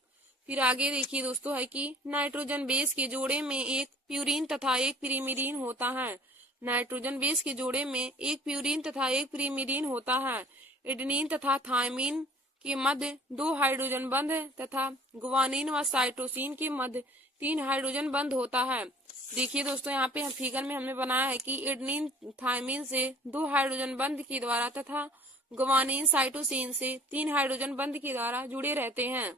फिर आगे देखिए दोस्तों है कि नाइट्रोजन बेस के जोड़े में एक प्यूरिन तथा एक पिरिमिडीन होता है। नाइट्रोजन बेस के जोड़े में एक प्यूरिन तथा एक पिरिमिडीन होता है। एडेनिन तथा थायमिन के मध्य 2 हाइड्रोजन बंध तथा ग्वानिन व साइटोसिन के मध्य 3 हाइड्रोजन बंध होता है। देखिए दोस्तों, यहाँ पे फिगर में हमने बनाया है कि एडेनिन थायमिन से 2 हाइड्रोजन बंध के द्वारा तथा ग्वानिन साइटोसिन से 3 हाइड्रोजन बंध के द्वारा जुड़े रहते हैं।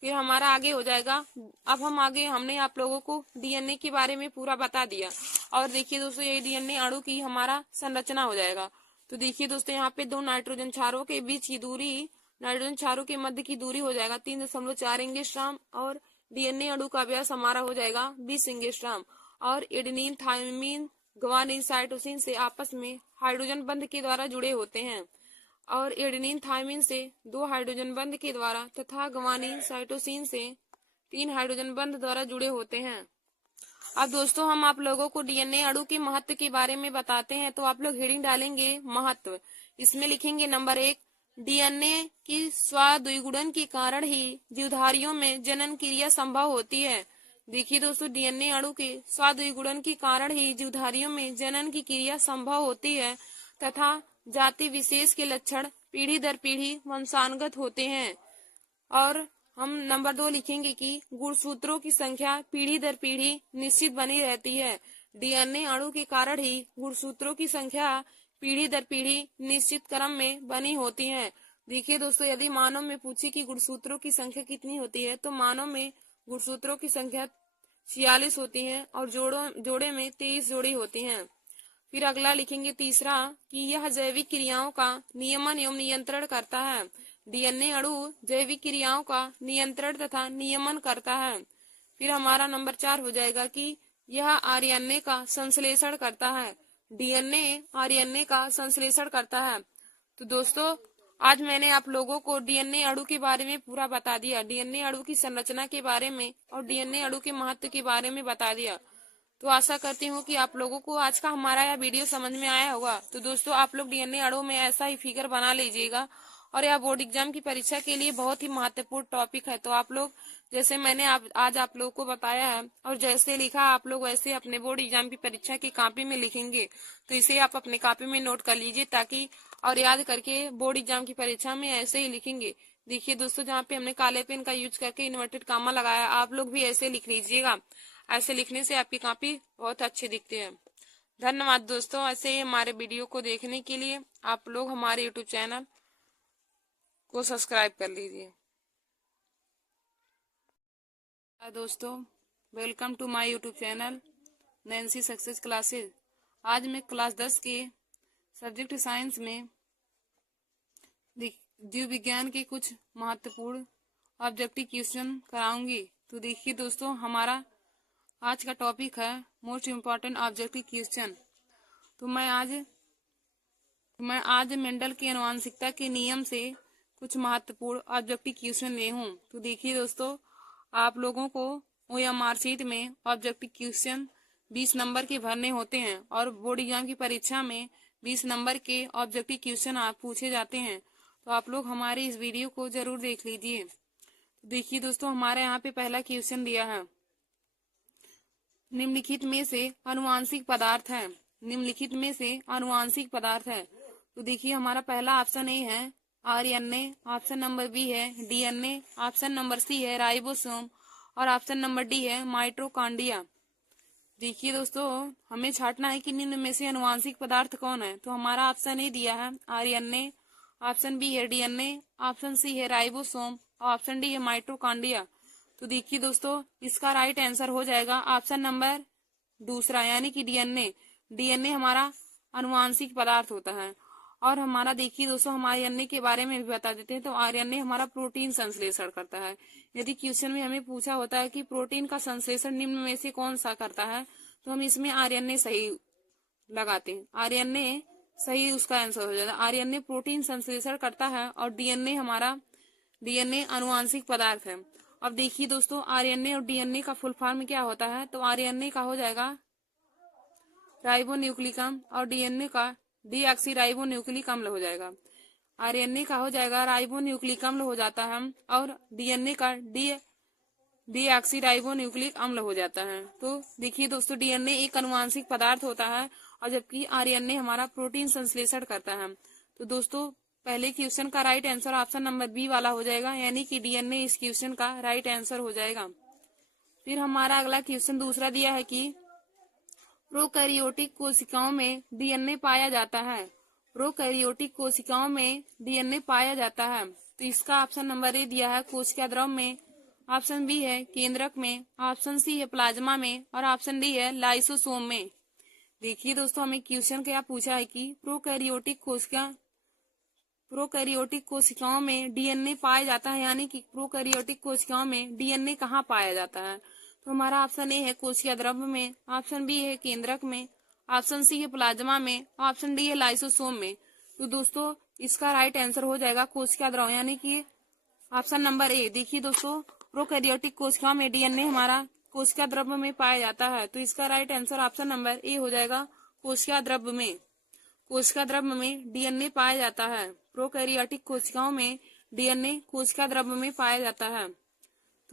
फिर हमारा आगे हो जाएगा, अब हमने आप लोगों को डीएनए के बारे में पूरा बता दिया। और देखिए दोस्तों, ये डीएनए अणु की हमारा संरचना हो जाएगा। तो देखिए दोस्तों, यहाँ पे 2 नाइट्रोजन क्षारों के बीच की दूरी, नाइट्रोजन क्षारों के मध्य की दूरी हो जाएगा 3.4 एंगस्ट्रॉम और डीएनए अणु का व्यास हमारा हो जाएगा 20 एंगस्ट्रॉम और एडेनिन थायमिन ग्वानिन साइटोसिन से आपस में हाइड्रोजन बंध के द्वारा जुड़े होते हैं और एडेनिन थायमिन से 2 हाइड्रोजन बंध के द्वारा तथा ग्वानिन साइटोसिन से 3 हाइड्रोजन बंध द्वारा जुड़े होते हैं। अब दोस्तों, हम आप लोगों को डीएनए अणु के महत्व के बारे में बताते हैं। तो आप लोग हेडिंग डालेंगे महत्व, इसमें लिखेंगे नंबर 1, डीएनए की स्व-द्विगुणन के कारण ही जीवधारियों में जनन क्रिया संभव होती है। देखिए दोस्तों, डीएनए अणु के स्व-द्विगुणन के कारण ही जीवधारियों में जनन की क्रिया संभव होती है तथा जाति विशेष के लक्षण पीढ़ी दर पीढ़ी वंशानुगत होते हैं। और हम नंबर 2 लिखेंगे कि गुणसूत्रों की संख्या पीढ़ी दर पीढ़ी निश्चित बनी रहती है। डीएनए अणु के कारण ही गुणसूत्रों की संख्या पीढ़ी दर पीढ़ी निश्चित क्रम में बनी होती है। देखिए दोस्तों, यदि मानव में पूछे कि गुणसूत्रों की संख्या कितनी होती है तो मानव में गुणसूत्रों की संख्या 46 होती है और जोड़े में 23 जोड़ी होती हैं। फिर अगला लिखेंगे तीसरा कि यह जैविक क्रियाओं का नियमन एवं नियंत्रण करता है। डीएनए अणु जैविक क्रियाओं का नियंत्रण तथा नियमन करता है। फिर हमारा नंबर 4 हो जाएगा कि यह आरएनए का संश्लेषण करता है। डीएनए आरएनए का संश्लेषण करता है। तो दोस्तों आज मैंने आप लोगों को डीएनए अणु के बारे में पूरा बता दिया, डीएनए अणु की संरचना के बारे में और डीएनए अणु के महत्व के बारे में बता दिया। तो आशा करती हूँ कि आप लोगों को आज का हमारा यह वीडियो समझ में आया होगा। तो दोस्तों आप लोग डीएनए अणु में ऐसा ही फिगर बना लीजिएगा और यह बोर्ड एग्जाम की परीक्षा के लिए बहुत ही महत्वपूर्ण टॉपिक है। तो आप लोग जैसे मैंने आज आप लोगों को बताया है और जैसे लिखा आप लोग वैसे अपने बोर्ड एग्जाम की परीक्षा की कॉपी में लिखेंगे। तो इसे आप अपने कॉपी में नोट कर लीजिए ताकि और याद करके बोर्ड एग्जाम की परीक्षा में ऐसे ही लिखेंगे। देखिए दोस्तों जहाँ पे हमने काले पेन का यूज करके इन्वर्टेड कामा लगाया, आप लोग भी ऐसे लिख लीजिएगा। ऐसे लिखने से आपकी कॉपी बहुत अच्छे दिखते हैं। धन्यवाद दोस्तों, ऐसे ही हमारे वीडियो को देखने के लिए आप लोग हमारे यूट्यूब चैनल को सब्सक्राइब कर लीजिए। दोस्तों welcome to my YouTube channel Nancy success classes. आज मैं क्लास 10 के सब्जेक्ट साइंस में जीव विज्ञान के कुछ महत्वपूर्ण ऑब्जेक्टिव क्वेश्चन कराऊंगी। तो देखिए दोस्तों हमारा आज का टॉपिक है मोस्ट इम्पॉर्टेंट ऑब्जेक्टिव क्वेश्चन। तो मैं आज मेंडल की आनुवंशिकता के नियम से कुछ महत्वपूर्ण ऑब्जेक्टिव क्वेश्चन ले हूँ। तो देखिए दोस्तों आप लोगों को OMR शीट में ऑब्जेक्टिव क्वेश्चन 20 नंबर के भरने होते हैं और बोर्ड एग्जाम की परीक्षा में 20 नंबर के ऑब्जेक्टिव क्वेश्चन आप पूछे जाते हैं। तो आप लोग हमारे इस वीडियो को जरूर देख लीजिए। देखिए दोस्तों हमारे यहाँ पे पहला क्वेश्चन दिया है, निम्नलिखित में से आनुवांशिक पदार्थ है। निम्नलिखित में से आनुवांशिक पदार्थ है। तो देखिए हमारा पहला ऑप्शन ए है आरएनए, ऑप्शन नंबर बी है डीएनए, ऑप्शन नंबर सी है राइबोसोम और ऑप्शन नंबर डी है माइटोकॉन्ड्रिया। देखिए दोस्तों हमें छांटना है कि निम्न में से आनुवांशिक पदार्थ कौन है। तो हमारा ऑप्शन ए दिया है आरएनए, ऑप्शन बी है डीएनए, ऑप्शन सी है राइबोसोम और ऑप्शन डी है माइटोकॉन्ड्रिया। तो देखिए दोस्तों इसका राइट आंसर हो जाएगा ऑप्शन नंबर दूसरा यानी कि डीएनए। डीएनए हमारा आनुवांशिक पदार्थ होता है। और हमारा देखिए दोस्तों हम आरएनए के बारे में भी बता देते हैं। तो आरएनए हमारा प्रोटीन संश्लेषण करता है। यदि क्वेश्चन में हमें पूछा होता है कि प्रोटीन का संश्लेषण निम्न में से कौन सा करता है तो हम इसमें आरएनए सही लगाते हैं। आरएनए सही उसका आंसर हो जाता है। आरएनए प्रोटीन संश्लेषण करता है और डीएनए आनुवांशिक पदार्थ है। अब देखिए दोस्तों आरएनए और डीएनए का फुल फॉर्म क्या होता है। तो आरएनए का हो जाएगा राइबोन्यूक्लिक अम्ल और डीएनए का डीऑक्सीराइबोन्यूक्लिक अम्ल हो जाएगा। आरएनए का हो जाएगा राइबोन्यूक्लिक अम्ल हो जाता है और डीएनए का डीऑक्सीराइबोन्यूक्लिक अम्ल हो जाता है। तो देखिए दोस्तों डीएनए एक आनुवांशिक पदार्थ होता है और जबकि आरएनए हमारा प्रोटीन संश्लेषण करता है। तो दोस्तों पहले क्वेश्चन का right answer option number B वाला हो जाएगा यानी कि डीएनए इस क्वेश्चन का राइट आंसर हो जाएगा। फिर हमारा अगला क्वेश्चन दूसरा दिया है कि प्रोकैरियोटिक कोशिकाओं में डीएनए पाया जाता है। प्रोकैरियोटिक कोशिकाओं में डीएनए पाया जाता है। तो इसका ऑप्शन नंबर ए दिया है कोशिका द्रव में, ऑप्शन बी है केंद्रक में, ऑप्शन सी है प्लाज्मा में और ऑप्शन डी है लाइसोसोम में। देखिए दोस्तों हमें क्वेश्चन क्या पूछा है कि प्रोकैरियोटिक कोशिकाओं में डीएनए पाया जाता है यानी कि प्रोकैरियोटिक कोशिकाओं में डीएनए कहाँ पाया जाता है। तो हमारा ऑप्शन ए है कोशिका द्रव में, ऑप्शन बी है केंद्रक में, ऑप्शन सी है प्लाज्मा में, ऑप्शन डी है लाइसोसोम में। तो दोस्तों इसका राइट आंसर हो जाएगा कोशिका द्रव यानी कि ऑप्शन नंबर ए। देखिए दोस्तों प्रोकैरियोटिक कोशिकाओं में डीएनए हमारा कोशिका द्रव में पाया जाता है। तो इसका राइट आंसर ऑप्शन नंबर ए हो जाएगा कोशिका द्रव में। कोशिका द्रव में डीएनए पाया जाता है। प्रोकैरियोटिक कोशिकाओं में डीएनए कोशिका द्रव में पाया जाता है।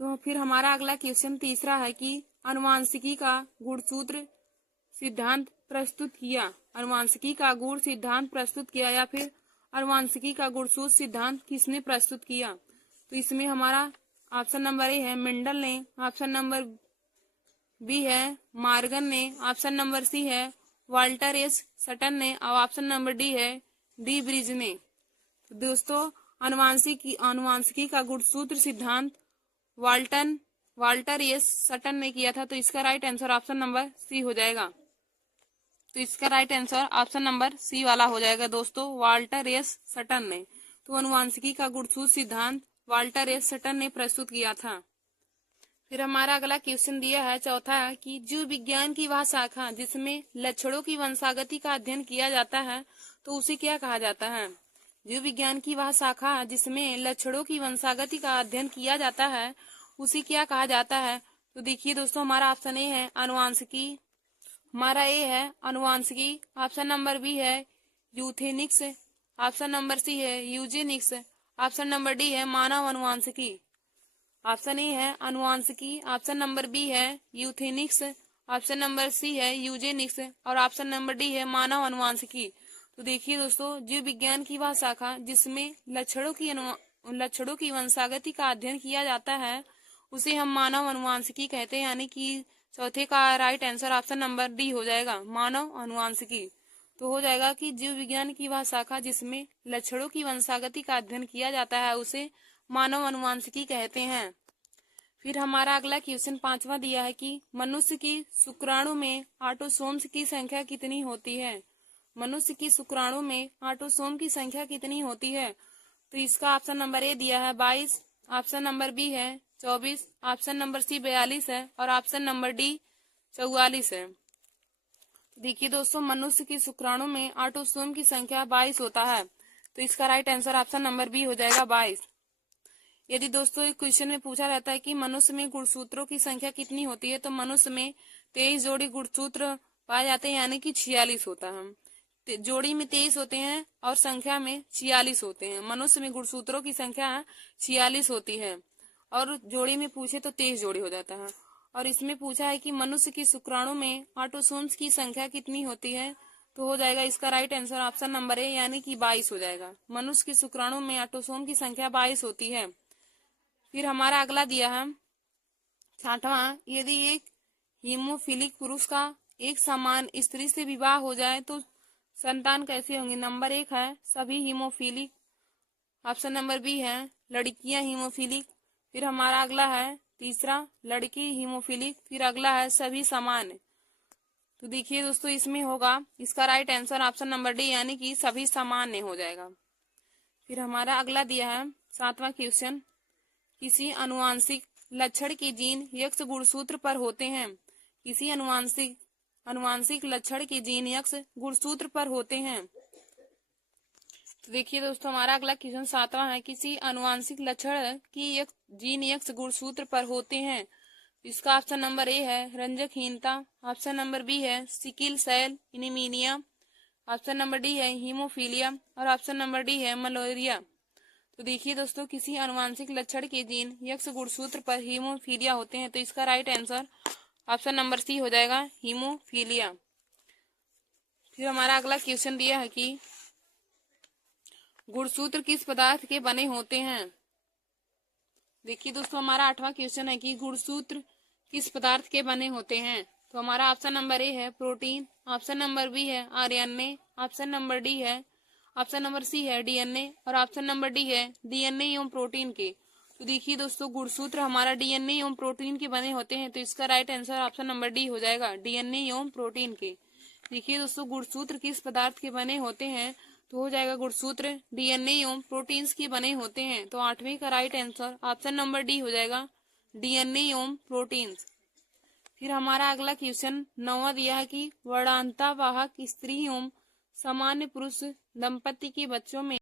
तो फिर हमारा अगला क्वेश्चन तीसरा है कि आनुवांशिकी का गुणसूत्र सिद्धांत प्रस्तुत किया। आनुवांशिकी का गुण सिद्धांत प्रस्तुत किया या फिर आनुवांशिकी का गुणसूत्र सिद्धांत किसने प्रस्तुत किया। तो इसमें हमारा ऑप्शन नंबर ए है मेंडल ने, ऑप्शन नंबर बी है मार्गन ने, ऑप्शन नंबर सी है वाल्टर एस सटन ने और ऑप्शन नंबर डी है डी ब्रिज ने। तो दोस्तों आनुवांशिकी का गुणसूत्र सिद्धांत वाल्टर एस सटन ने किया था। तो इसका right answer option number C हो जाएगा। तो इसका right answer option number C वाला हो जाएगा दोस्तों वाल्टर एस सटन ने। तो आनुवांशिकी का गुणसूत्र सिद्धांत वाल्टर एस सटन ने प्रस्तुत किया था। फिर हमारा अगला क्वेश्चन दिया है चौथा कि जीव विज्ञान की वह शाखा जिसमें लक्षणों की वंशागति का अध्ययन किया जाता है तो उसे क्या कहा जाता है। जीव विज्ञान की वह शाखा जिसमें लक्षणों की वंशागति का अध्ययन किया जाता है उसे क्या कहा जाता है। तो देखिए दोस्तों, हमारा ऑप्शन ए है अनुवांशिकी, हमारा ए है अनुवांशिकी, ऑप्शन नंबर बी है यूथेनिक्स, ऑप्शन नंबर सी है यूजेनिक्स, ऑप्शन नंबर डी है मानव अनुवांशिकी। ऑप्शन ए है अनुवांशिकी, ऑप्शन नंबर बी है यूथेनिक्स, ऑप्शन नंबर सी है यूजेनिक्स और ऑप्शन नंबर डी है मानव अनुवांशिकी। तो देखिए दोस्तों, जीव विज्ञान की वह शाखा जिसमें लक्षणों की वंशागति का अध्ययन किया जाता है उसे हम मानव अनुवांशिकी कहते हैं, यानी कि चौथे का right answer option number D हो जाएगा, मानव अनुवांशिकी। तो हो जाएगा कि जीव विज्ञान की वह शाखा जिसमें लक्षणों की वंशागति का अध्ययन किया जाता है उसे मानव अनुवांशिकी कहते हैं। फिर हमारा अगला क्वेश्चन पांचवा दिया है कि मनुष्य की शुक्राणु में ऑटोसोम्स की संख्या कितनी होती है। मनुष्य की शुक्राणु में ऑटोसोम की संख्या कितनी होती है। तो इसका ऑप्शन नंबर ए दिया है 22, ऑप्शन नंबर बी है 24, ऑप्शन नंबर सी 42 है और ऑप्शन नंबर डी 44 है। देखिए दोस्तों, मनुष्य की शुक्राणु में ऑटोसोम की संख्या 22 होता है, तो इसका right answer option number B हो जाएगा 22। यदि दोस्तों एक क्वेश्चन में पूछा रहता है कि मनुष्य में गुणसूत्रों की संख्या कितनी होती है, तो मनुष्य में 23 जोड़ी गुणसूत्र पाए जाते हैं, यानी कि 46 होता है। जोड़ी में 23 होते हैं और संख्या में 46 होते हैं। मनुष्य में गुणसूत्रों की संख्या 46 होती है और जोड़ी में पूछे तो 23 जोड़ी हो जाता है। और इसमें पूछा है कि मनुष्य की शुक्राणु में ऑटोसोम्स की संख्या कितनी होती है, तो हो जाएगा इसका राइट आंसर ऑप्शन नंबर ए, यानी कि 22 हो जाएगा। मनुष्य की शुक्राणु में ऑटोसोम की संख्या 22 होती है। फिर हमारा अगला दिया है छठवां, यदि एक हीमोफिलिक पुरुष का एक समान स्त्री से विवाह हो जाए तो संतान कैसे होंगे। नंबर 1 है सभी हीमोफिलिक, ऑप्शन नंबर बी है लड़कियां हीमोफिलिक, फिर हमारा अगला है तीसरा लड़की हीमोफिलिक, फिर अगला है सभी समान। तो देखिए दोस्तों, इसमें होगा इसका right answer option number D, यानी कि सभी सामान्य हो जाएगा। फिर हमारा अगला दिया है सातवां क्वेश्चन, किसी अनुवांशिक लक्षण के जीन यक्ष गुणसूत्र पर होते हैं। किसी अनुवांशिक लक्षण के जीन यक्ष गुणसूत्र पर होते हैं। तो देखिए दोस्तों, हमारा अगला क्वेश्चन सातवां है, किसी अनुवांशिक लक्षण की जीन यक्ष गुणसूत्र पर होते हैं। इसका ऑप्शन नंबर ए है रंजकहीनता, ऑप्शन नंबर बी है sickle cell anaemia, option number D है हीमोफीलिया और ऑप्शन नंबर डी है मलेरिया। तो देखिए दोस्तों, किसी अनुवांशिक लक्षण के जीन यक्ष गुणसूत्र पर हीमोफीलिया होते हैं, तो इसका right answer option number C हो जाएगा, हीमोफीलिया। फिर हमारा अगला क्वेश्चन दिया है कि गुणसूत्र किस पदार्थ के बने होते हैं। देखिए दोस्तों, हमारा आठवां क्वेश्चन है कि गुणसूत्र किस पदार्थ के बने होते हैं। तो हमारा ऑप्शन नंबर ए है प्रोटीन, ऑप्शन नंबर बी है आरएनए, ऑप्शन नंबर डी है, ऑप्शन नंबर सी है डीएनए और ऑप्शन नंबर डी है डीएनए एवं प्रोटीन के। तो देखिए दोस्तों, गुणसूत्र हमारा डीएनए एवं प्रोटीन के बने होते हैं, तो इसका right answer option number D हो जाएगा, डीएनए एवं प्रोटीन के। देखिए दोस्तों, गुणसूत्र किस पदार्थ के बने होते हैं, तो हो जाएगा गुणसूत्र डीएनए एवं प्रोटीन्स के बने होते हैं। तो आठवीं का right answer option number D हो जाएगा, डीएनए एवं प्रोटीन्स। फिर हमारा अगला क्वेश्चन नौवां दिया है कि वर्णांता वाहक स्त्री एवं सामान्य पुरुष दंपति के बच्चों में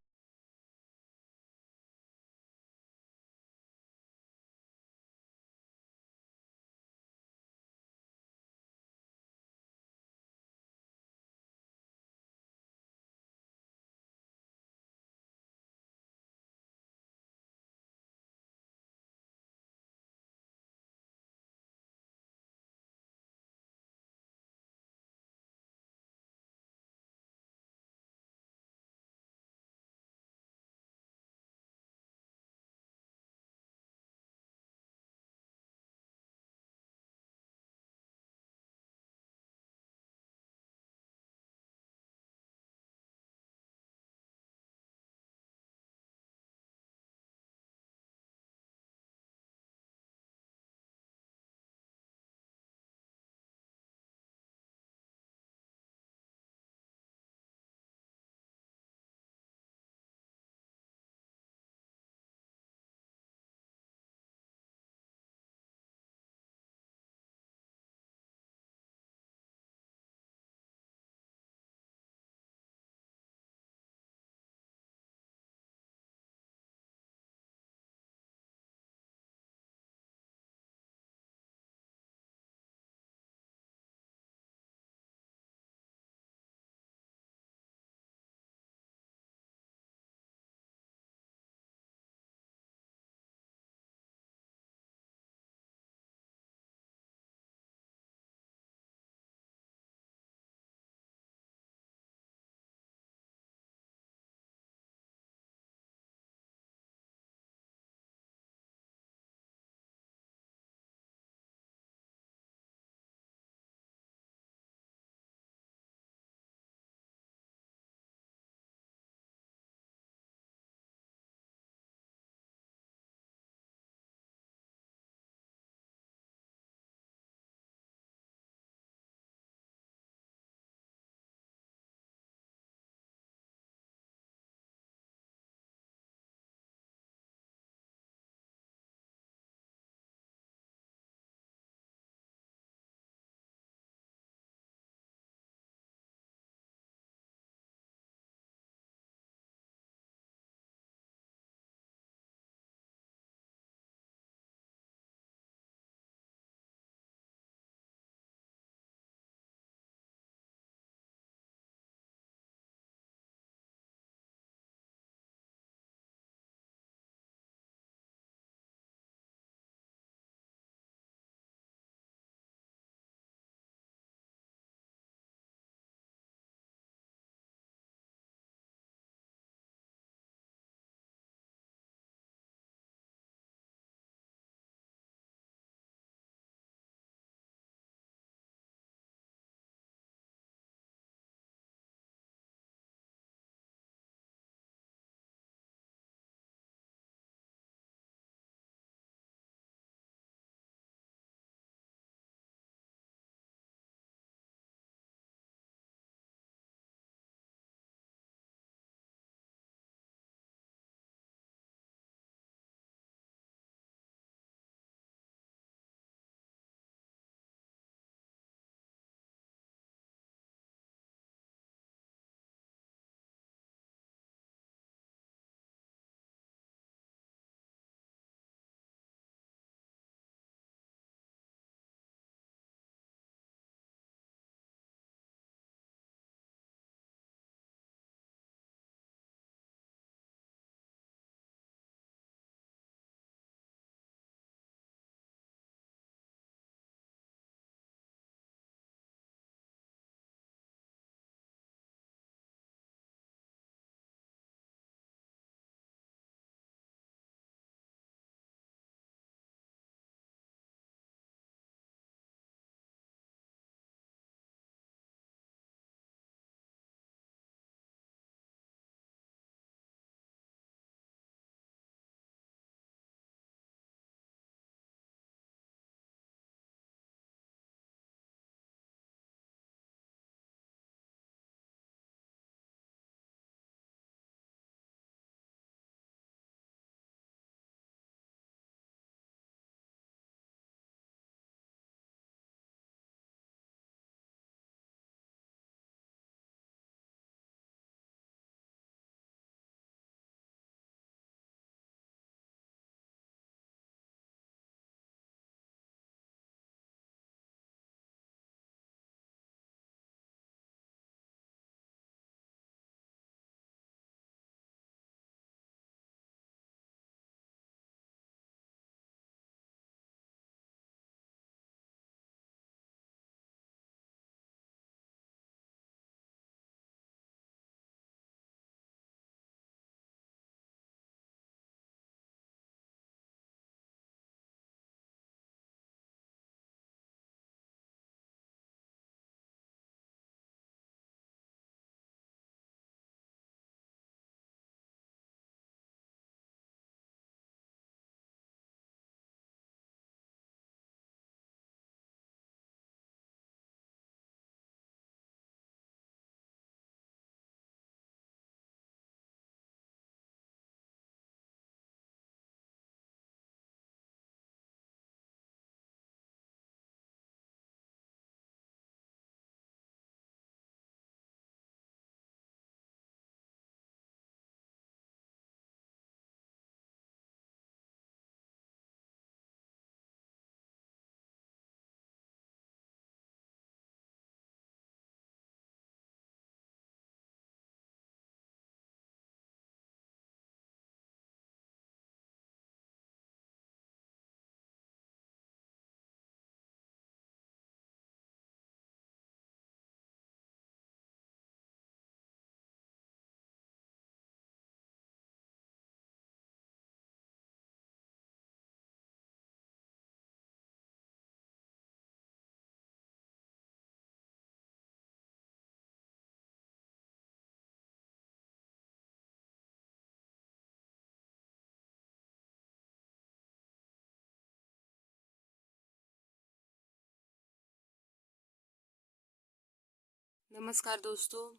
नमस्कार दोस्तों,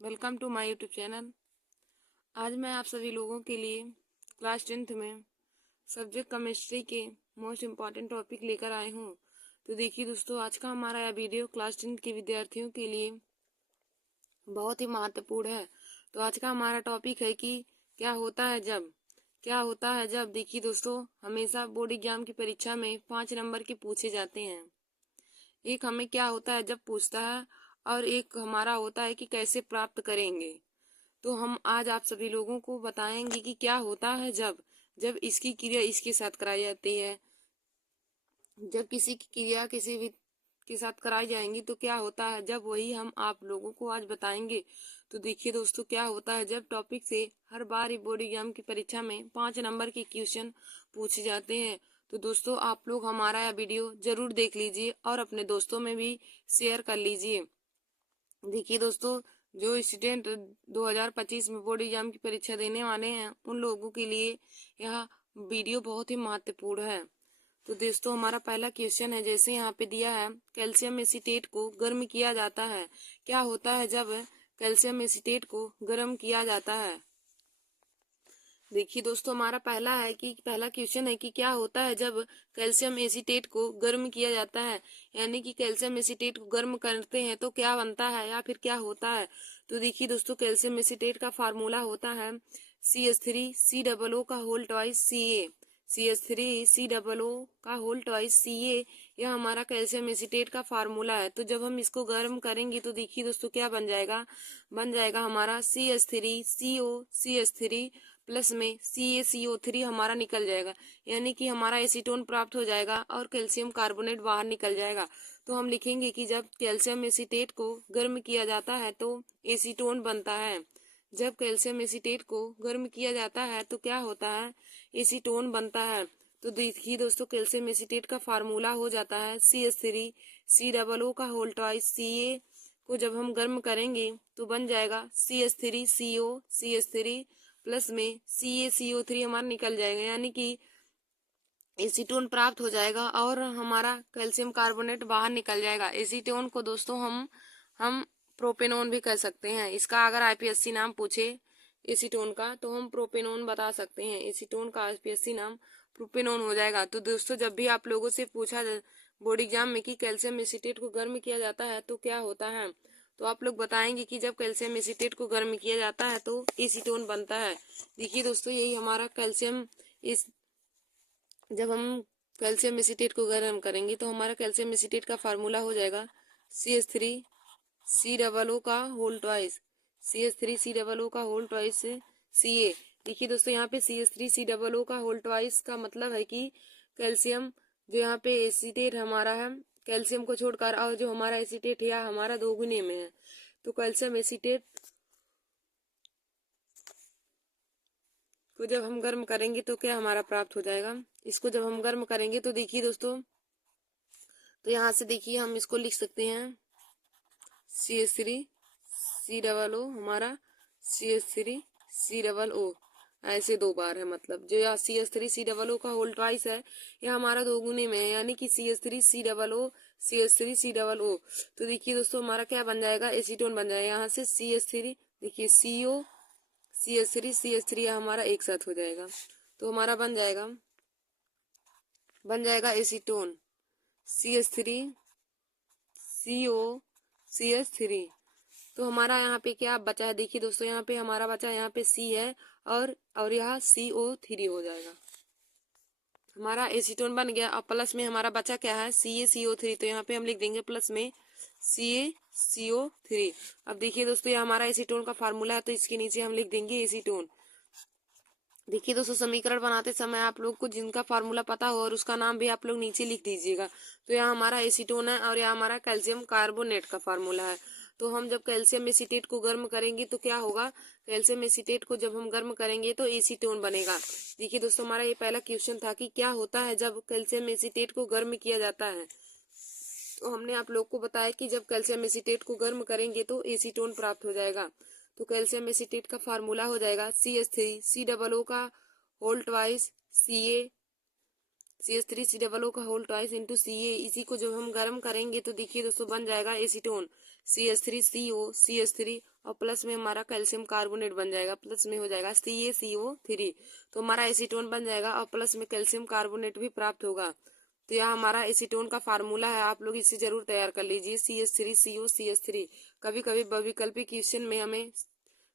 welcome to my YouTube channel. आज मैं आप सभी लोगों के लिए क्लास 10th में सब्जेक्ट केमिस्ट्री के मोस्ट इम्पॉर्टेंट टॉपिक लेकर आए हूँ। तो देखिए दोस्तों, आज का हमारा यह वीडियो क्लास 10th के विद्यार्थियों के लिए बहुत ही महत्वपूर्ण है। तो आज का हमारा टॉपिक है कि क्या होता है जब देखिए दोस्तों, हमेशा बोर्ड एग्जाम की परीक्षा में 5 नंबर के पूछे जाते हैं। एक हमें क्या होता है जब पूछता है और एक हमारा होता है कि कैसे प्राप्त करेंगे। तो हम आज आप सभी लोगों को बताएंगे कि क्या होता है जब इसकी क्रिया इसके साथ कराई जाती है। जब किसी की क्रिया किसी भी के साथ कराई जाएंगी तो क्या होता है जब, वही हम आप लोगों को आज बताएंगे। तो देखिए दोस्तों, क्या होता है जब टॉपिक से हर बार बोर्ड एग्जाम की परीक्षा में 5 नंबर के क्वेश्चन पूछे जाते हैं। तो दोस्तों, आप लोग हमारा यह वीडियो जरूर देख लीजिए और अपने दोस्तों में भी शेयर कर लीजिए। देखिए दोस्तों, जो स्टूडेंट 2025 में बोर्ड एग्जाम की परीक्षा देने वाले हैं उन लोगों के लिए यह वीडियो बहुत ही महत्वपूर्ण है। तो दोस्तों, हमारा पहला क्वेश्चन है, जैसे यहाँ पे दिया है, कैल्शियम एसीटेट को गर्म किया जाता है। क्या होता है जब कैल्शियम एसीटेट को गर्म किया जाता है। देखिए दोस्तों, हमारा पहला क्वेश्चन है कि क्या होता है जब कैल्शियम एसीटेट को गर्म किया जाता है। यानी कि कैल्शियम एसीटेट को गर्म करते हैं तो क्या बनता है या फिर क्या होता है। तो देखिए दोस्तों, कैल्शियम एसीटेट का फार्मूला होता है CH3COO का होल ट्वाइस Ca। CH3COO का होल ट्वाइस Ca, यह हमारा कैल्शियम एसीटेट का फार्मूला है। तो जब हम इसको गर्म करेंगे तो देखिए दोस्तों, क्या बन जाएगा हमारा CH3CO CH3 प्लस में CaCO3 हमारा निकल जाएगा। यानी कि हमारा एसीटोन प्राप्त हो जाएगा और कैल्शियम कार्बोनेट बाहर निकल जाएगा। तो हम लिखेंगे कि जब कैल्शियम एसीटेट को गर्म किया जाता है तो एसीटोन बनता है। जब कैल्शियम एसीटेट को गर्म किया जाता है तो क्या होता है, एसीटोन बनता है। तो देखिए दोस्तों, कैल्शियम एसीटेट का फार्मूला हो जाता है CH3COO का होल ट्वाइस Ca को जब हम गर्म करेंगे तो बन जाएगा CH3CO CH3 प्लस में CaCO3 हमारा निकल जाएगा। यानी कि एसीटोन प्राप्त हो जाएगा और हमारा कैल्शियम कार्बोनेट बाहर निकल जाएगा। एसीटोन को दोस्तों हम प्रोपेनोन भी कह सकते हैं। इसका अगर आईपीएससी नाम पूछे एसीटोन का तो हम प्रोपेनोन बता सकते हैं। एसीटोन का आईपीएससी नाम प्रोपेनोन हो जाएगा। तो दोस्तों, जब भी आप लोगों से पूछा बोर्ड एग्जाम में कि कैल्शियम एसीटेट को गर्म किया जाता है तो क्या होता है, तो आप लोग बताएंगे कि जब कैल्शियम एसीटेट को गर्म किया जाता है तो एसीटोन बनता है। देखिए दोस्तों, यही हमारा जब हम कैल्शियम एसीटेट को गर्म करेंगे तो हमारा कैल्शियम एसीटेट का फार्मूला हो जाएगा CH3COO का होल ट्वाइस CH3COO का होल ट्वाइस Ca। देखिए दोस्तों, यहाँ पे CH3COO का होल ट्वाइस का मतलब है कि कैल्शियम जो यहाँ पे एसीटेट हमारा है, कैल्शियम को छोड़कर, और जो हमारा एसीटेट है हमारा दोगुने में है। तो कैल्शियम एसीटेट को जब हम गर्म करेंगे तो क्या हमारा प्राप्त हो जाएगा। इसको जब हम गर्म करेंगे तो देखिए दोस्तों, तो यहाँ से देखिए हम इसको लिख सकते हैं CH3COO हमारा CH3COO, ऐसे दो बार है। मतलब जो यहाँ CH3COO का होल ट्वाइस है यह हमारा दोगुने में है। यानी कि CH3COO तो देखिए दोस्तों, हमारा क्या बन जाएगा, एसीटोन बन जाएगा। यहाँ से CH3 देखिए CH3 हमारा एक साथ हो जाएगा तो हमारा बन जाएगा एसीटोन CH3COCH3। तो हमारा यहाँ पे क्या बचा है, देखिए दोस्तों, यहाँ पे हमारा बचा, यहाँ पे C है और यहाँ CO3 हो जाएगा। हमारा एसीटोन बन गया। अब प्लस में हमारा बचा क्या है, CaCO3। तो यहाँ पे हम लिख देंगे प्लस में CaCO3। अब देखिए दोस्तों, ये हमारा एसीटोन का फार्मूला है तो इसके नीचे हम लिख देंगे एसीटोन। देखिए दोस्तों, समीकरण बनाते समय आप लोग को जिनका फार्मूला पता हो और उसका नाम भी आप लोग नीचे लिख दीजिएगा। तो यहाँ हमारा एसीटोन है और यहाँ हमारा कैल्शियम कार्बोनेट का फार्मूला है। तो हम जब कैल्शियम एसीटेट को गर्म करेंगे तो क्या होगा, कैल्शियम एसीटेट को जब हम गर्म करेंगे तो एसीटोन बनेगा। देखिए दोस्तों, हमारा ये पहला क्वेश्चन था कि क्या होता है जब कैल्शियम एसीटेट को गर्म किया जाता है। तो हमने आप लोग को बताया कि जब कैल्शियम एसीटेट को गर्म करेंगे तो एसीटोन प्राप्त हो जाएगा। तो कैल्शियम एसीटेट का फार्मूला हो जाएगा CH3COO का होल ट्वाइस CH3COO का होल ट्वाइस इंटू Ca। इसी को जब हम गर्म करेंगे तो देखिए दोस्तों, बन जाएगा एसीटोन CH3CO CH3 और प्लस में हमारा कैल्शियम कार्बोनेट बन जाएगा, प्लस में हो जाएगा CaCO3। तो हमारा एसीटोन बन जाएगा और प्लस में कैल्शियम कार्बोनेट भी प्राप्त होगा। तो यह हमारा एसीटोन का फार्मूला है, आप लोग इसे जरूर तैयार कर लीजिए, CH3CO CH3। कभी कभी वैकल्पिक क्वेश्चन में हमें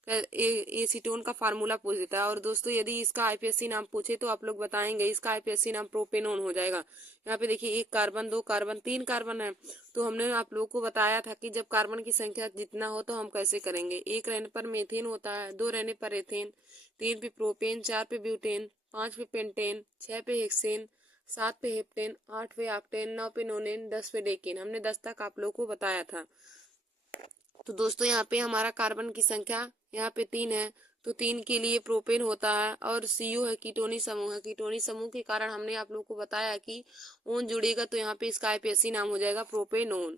एसीटोन का फार्मूला पूछ देता है। और दोस्तों यदि इसका आईपीएससी नाम पूछे तो आप लोग बताएंगे इसका आईपीएससी नाम प्रोपेनोन हो जाएगा। यहाँ पे देखिए 1 कार्बन 2 कार्बन 3 कार्बन है। तो हमने आप लोगों को बताया था कि जब कार्बन की संख्या जितना हो तो हम कैसे करेंगे। 1 रहने पर मेथेन होता है, 2 रहने पर एथेन, 3 पे प्रोपेन, 4 पे ब्यूटेन, 5 पे पेंटेन, 6 पे हेक्सेन, 7 पे हेप्टेन, 8 पे ऑक्टेन, 9 पे नोनेन, 10 पे डेकेन। हमने 10 तक आप लोगों को बताया था। तो दोस्तों यहाँ पे हमारा कार्बन की संख्या यहाँ पे 3 है, तो 3 के लिए प्रोपेन होता है और सीयू है कीटोनी समूह है। कीटोनी समूह के कारण हमने आप लोगों को बताया कि ओन जुड़ेगा तो यहाँ पे इसका आईपीएससी नाम हो जाएगा प्रोपेनोन।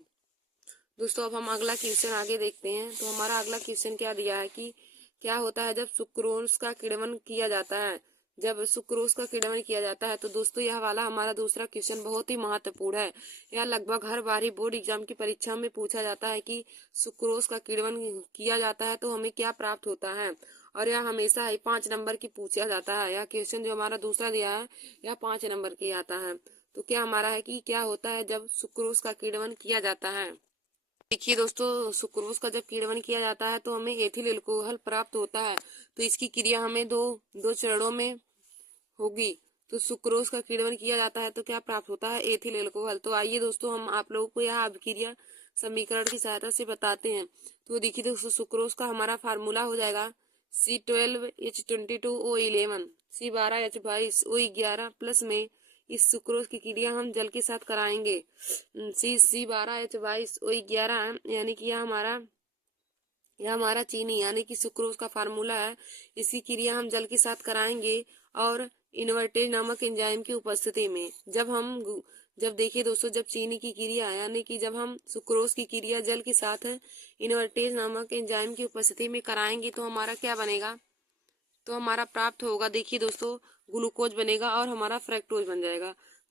दोस्तों अब हम अगला क्वेश्चन आगे देखते हैं। तो हमारा अगला क्वेश्चन क्या दिया है कि क्या होता है जब सुक्रोज का किण्वन किया जाता है। जब सुक्रोज का किण्वन किया जाता है तो दोस्तों यह वाला हमारा दूसरा क्वेश्चन बहुत ही महत्वपूर्ण है। यह लगभग हर बार ही बोर्ड एग्जाम की परीक्षा में पूछा जाता है कि सुक्रोज का किण्वन किया जाता है तो हमें क्या प्राप्त होता है। और यह हमेशा ही 5 नंबर की पूछा जाता है। यह क्वेश्चन जो हमारा दूसरा दिया है यह 5 नंबर की आता है। तो क्या हमारा है कि क्या होता है जब सुक्रोज का किण्वन किया जाता है। देखिए दोस्तों सुक्रोज का जब किण्वन किया जाता है तो हमें एथिल एल्कोहल प्राप्त होता है। तो इसकी क्रिया हमें दो चरणों में होगी। तो सुक्रोज का किण्वन किया जाता है तो क्या प्राप्त होता है, एथिल एल्कोहल। तो आइए दोस्तों हम आप लोगों को यह अभिक्रिया समीकरण की सहायता से बताते हैं। तो देखिए दोस्तों सुक्रोज का हमारा फार्मूला हो जाएगा C12H22O11 C12H22O11 प्लस में इस सुक्रोज की क्रिया हम जल के साथ कराएंगे C12H22O11 यानी कि यह हमारा चीनी यानी कि सुक्रोज का फार्मूला है। इसकी क्रिया हम जल के साथ कराएंगे और इन्वर्टेज नामक एंजाइम की उपस्थिति में। जब देखिए दोस्तों जब चीनी की क्रिया यानी कि जब हम सुक्रोज की क्रिया जल के साथ इन्वर्टेज नामक एंजाइम की उपस्थिति में कराएंगे तो हमारा क्या बनेगा, तो हमारा प्राप्त होगा देखिए दोस्तों ग्लूकोज बनेगा और हमारा फ्रैक्टोज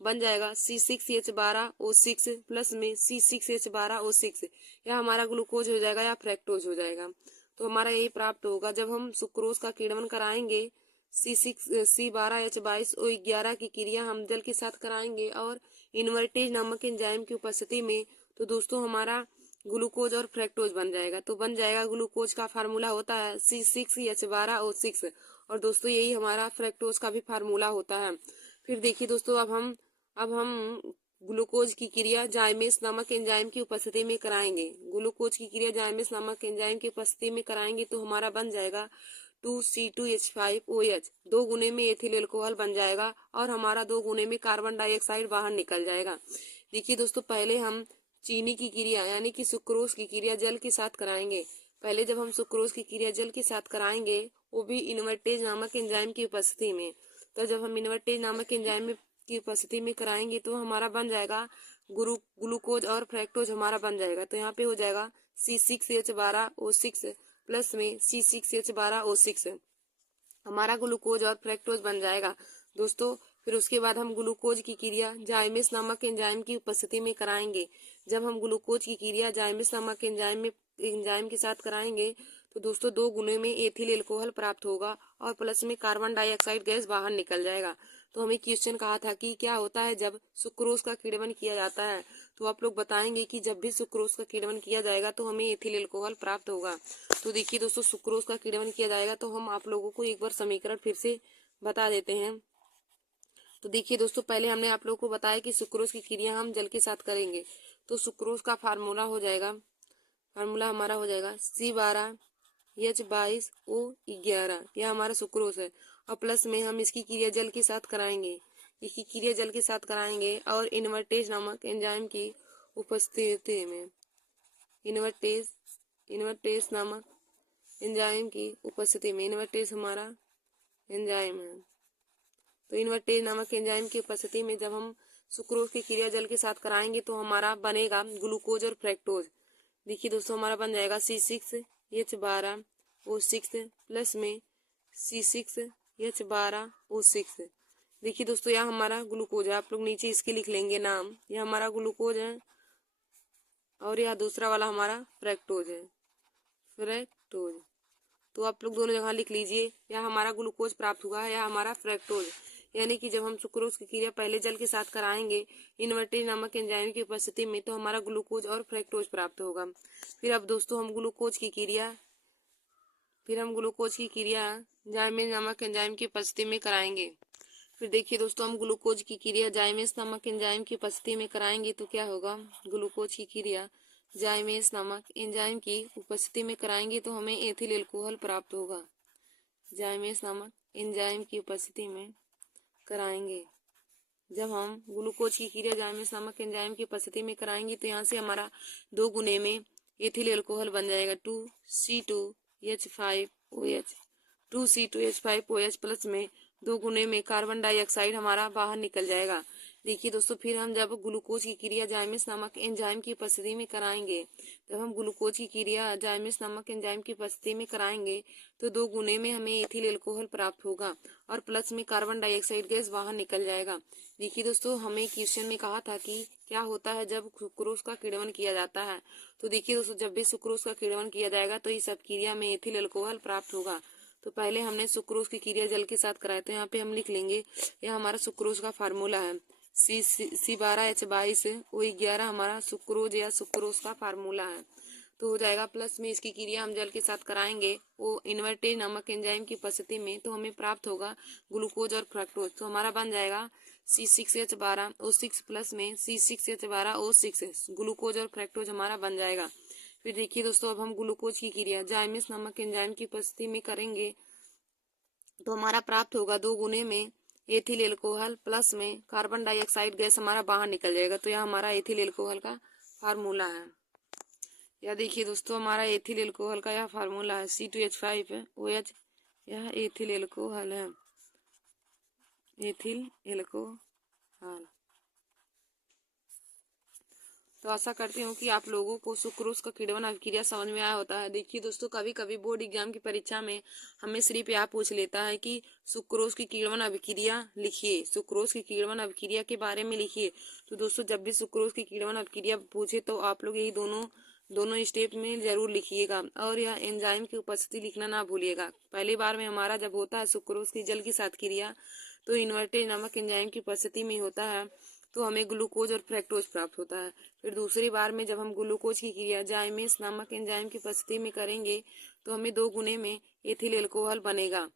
बन जाएगा C6H12O6 प्लस में C6H12O6। यह हमारा ग्लूकोज हो जाएगा या फ्रैक्टोज हो जाएगा। तो हमारा यही प्राप्त होगा जब हम सुक्रोज का किण्वन कराएंगे C12H22O11 की क्रिया हम जल के साथ कराएंगे और इन्वर्टेज नामक एंजाइम की उपस्थिति में। तो दोस्तों हमारा ग्लूकोज और फ्रैक्टोज बन जाएगा। तो बन जाएगा ग्लूकोज का फार्मूला होता है C6H12O6 और दोस्तों यही हमारा फ्रैक्टोज का भी फार्मूला होता है। फिर देखिए दोस्तों अब हम ग्लूकोज की क्रिया जाइमेस नामक एंजाइम की उपस्थिति में कराएंगे। ग्लूकोज की क्रिया जाइमेस नामक एंजाइम की उपस्थिति में कराएंगे तो हमारा बन जाएगा 2C2H5OH 2 गुने में एथिल एल्कोहल बन जाएगा और हमारा 2 गुने में कार्बन डाइऑक्साइड बाहर निकल जाएगा। देखिए दोस्तों पहले हम चीनी की क्रिया यानी कि सुक्रोज की क्रिया जल के साथ कराएंगे। पहले जब हम सुक्रोज की क्रिया जल के साथ कराएंगे वो भी इन्वर्टेज नामक एंजाइम की उपस्थिति में। तो जब हम इन्वर्टेज नामक एंजाइम की उपस्थिति में कराएंगे तो हमारा बन जाएगा ग्लूकोज और फ्रैक्टोज हमारा बन जाएगा। तो यहाँ पे हो जाएगा C6H12O6 प्लस में C6H12O6 हमारा ग्लूकोज और फ्रैक्टोज बन जाएगा दोस्तों। फिर उसके बाद हम ग्लूकोज की क्रिया जाइमेस नामक एंजाइम की उपस्थिति में कराएंगे। जब हम ग्लूकोज की क्रिया जाइमेस नामक एंजाइम के साथ कराएंगे तो दोस्तों 2 गुने में एथिल एल्कोहल प्राप्त होगा और प्लस में कार्बन डाइऑक्साइड गैस बाहर निकल जाएगा। तो हमें क्वेश्चन कहा था कि क्या होता है जब सुक्रोज का किण्वन किया जाता है। तो आप लोग बताएंगे कि जब भी सुक्रोज का किण्वन किया जाएगा तो हमें एथिल एल्कोहल प्राप्त होगा। तो देखिए दोस्तों सुक्रोज का किण्वन किया जाएगा तो हम आप लोगों को एक बार समीकरण फिर से बता देते हैं। तो देखिए दोस्तों पहले हमने आप लोगों को बताया कि सुक्रोज की क्रिया हम जल के साथ करेंगे। तो सुक्रोज का फार्मूला हमारा हो जाएगा C12H22O11 यह हमारा सुक्रोज है और प्लस में हम इसकी क्रिया जल के साथ कराएंगे और इन्वर्टेज नामक एंजाइम की उपस्थिति में इन्वर्टेज नामक एंजाइम की उपस्थिति में इन्वर्टेज हमारा एंजाइम है। तो इन्वर्टेज नामक एंजाइम की उपस्थिति में जब हम सुक्रोज की क्रिया जल के साथ कराएंगे तो हमारा बनेगा ग्लूकोज और फ्रैक्टोज। देखिए दोस्तों हमारा बन जाएगा C6H12O6 प्लस में C6H12O6। देखिए दोस्तों यह हमारा ग्लूकोज है, आप लोग नीचे इसके लिख लेंगे नाम, यह हमारा ग्लूकोज है और यह दूसरा वाला हमारा फ्रैक्टोज है, फ्रैक्टोज। तो आप लोग दोनों जगह लिख लीजिए, यह हमारा ग्लूकोज प्राप्त हुआ है, यह हमारा फ्रैक्टोज। यानी कि जब हम सुक्रोज की क्रिया पहले जल के साथ कराएंगे इन्वर्टेड नामक एंजाइम की उपस्थिति में, तो हमारा ग्लूकोज और फ्रैक्टोज प्राप्त होगा। फिर अब दोस्तों हम ग्लूकोज की क्रिया जाइमेज नामक एंजाइम की उपस्थिति में कराएंगे। फिर देखिए दोस्तों, हम ग्लूकोज की क्रिया जाइमेज नामक एंजाइम की उपस्थिति में कराएंगे तो क्या होगा, ग्लूकोज की क्रिया जाइमेज नामक एंजाइम की उपस्थिति में कराएंगे तो हमें एथिल एल्कोहल प्राप्त होगा। जाइमेज नामक एंजाइम की उपस्थिति में कराएंगे, जब हम ग्लूकोज की क्रिया जाइमेज नामक एंजाइम की उपस्थिति में कराएंगे तो यहाँ से हमारा 2 गुने में एथिल एल्कोहल बन जाएगा 2C2H5OH। 2C2H5OH प्लस में 2 गुने में कार्बन डाइऑक्साइड हमारा बाहर निकल जाएगा। देखिए दोस्तों, फिर हम जब ग्लूकोज की क्रिया जाइमेज नामक एंजाइम की उपस्थिति में कराएंगे, जब हम ग्लूकोज की क्रिया जाइमेज नामक एंजाइम की उपस्थिति में कराएंगे तो 2 गुने में हमें एथिल एल्कोहल प्राप्त होगा और प्लस में कार्बन डाइऑक्साइड गैस बाहर निकल जाएगा। देखिए दोस्तों, हमें क्वेश्चन में कहा था कि क्या होता है जब सुक्रोज का किण्वन किया जाता है। तो देखिए दोस्तों, जब भी सुक्रोज का किण्वन किया जाएगा तो इस सब क्रिया में एथिल एल्कोहल प्राप्त होगा। तो पहले हमने सुक्रोज की क्रिया जल के साथ कराया, तो यहाँ पे हम लिख लेंगे, यह हमारा सुक्रोज का फार्मूला है, C12H22O11 हमारा सुक्रोज या सुक्रोज का फार्मूला है। तो हो जाएगा प्लस में इसकी क्रिया हम जल के साथ कराएंगे वो इन्वर्टेज नामक एंजाइम की उपस्थिति में, तो हमें प्राप्त होगा ग्लूकोज और फ्रक्टोज। तो हमारा बन जाएगा C6H12O6 प्लस में C6H12O6 ग्लूकोज और फ्रक्टोज हमारा बन जाएगा। फिर देखिए दोस्तों, अब हम ग्लूकोज की क्रिया जाइमेज नामक एंजाइम की उपस्थिति में करेंगे तो हमारा प्राप्त होगा 2 गुने में एथिल एल्कोहल प्लस में कार्बन डाइऑक्साइड गैस हमारा बाहर निकल जाएगा। तो यह हमारा एथिल एल्कोहल का फार्मूला है। यह देखिए दोस्तों, हमारा एथिल एल्कोहल का यह फार्मूला है C2H5OH, यह एथिल एल्कोहल है, एथिल एल्कोहल। तो आशा करती हूँ कि आप लोगों को सुक्रोज का किण्वन अभिक्रिया समझ में आया होता है। देखिए दोस्तों, कभी कभी बोर्ड एग्जाम की परीक्षा में हमें सिर्फ यह पूछ लेता है कि सुक्रोज की किण्वन अभिक्रिया लिखिए, सुक्रोज की किण्वन अभिक्रिया के बारे में लिखिए। तो दोस्तों, जब भी सुक्रोज की किण्वन अभिक्रिया पूछे तो आप लोग यही दोनों स्टेप में जरूर लिखिएगा और यह एंजाइम की उपस्थिति लिखना ना भूलिएगा। पहली बार में हमारा जब होता है सुक्रोज की जल के साथ क्रिया तो इन्वर्टेज नामक एंजाइम की उपस्थिति में होता है, तो हमें ग्लूकोज और फ्रक्टोज प्राप्त होता है। फिर दूसरी बार में जब हम ग्लूकोज की क्रिया जाइमेज नामक एंजाइम की उपस्थिति में करेंगे तो हमें 2 गुने में एथिल एल्कोहल बनेगा।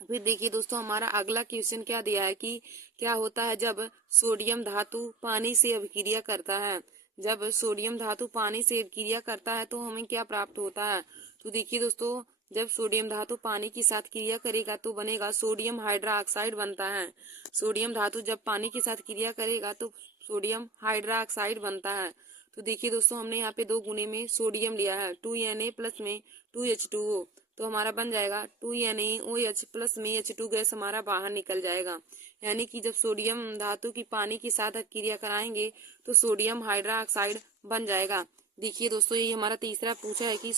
फिर देखिए दोस्तों, हमारा अगला क्वेश्चन क्या दिया है कि क्या होता है जब सोडियम धातु पानी से अभिक्रिया करता है। जब सोडियम धातु पानी से अभिक्रिया करता है तो हमें क्या प्राप्त होता है। तो देखिए दोस्तों, जब सोडियम धातु पानी के साथ क्रिया करेगा तो बनेगा सोडियम हाइड्रोक्साइड बनता है। सोडियम धातु जब पानी के साथ क्रिया करेगा तो सोडियम हाइड्रोक्साइड बनता है। तो देखिए दोस्तों, हमने यहाँ पे 2 गुने में सोडियम लिया है 2Na प्लस में 2H2O, तो हमारा बन जाएगा 2NaOH प्लस में H2 गैस हमारा बाहर निकल जाएगा। यानी कि जब सोडियम धातु की पानी के साथ क्रिया कराएंगे तो सोडियम हाइड्रोक्साइड बन जाएगा। देखिए दोस्तों, ये हमारा तीसरा पूछा है कि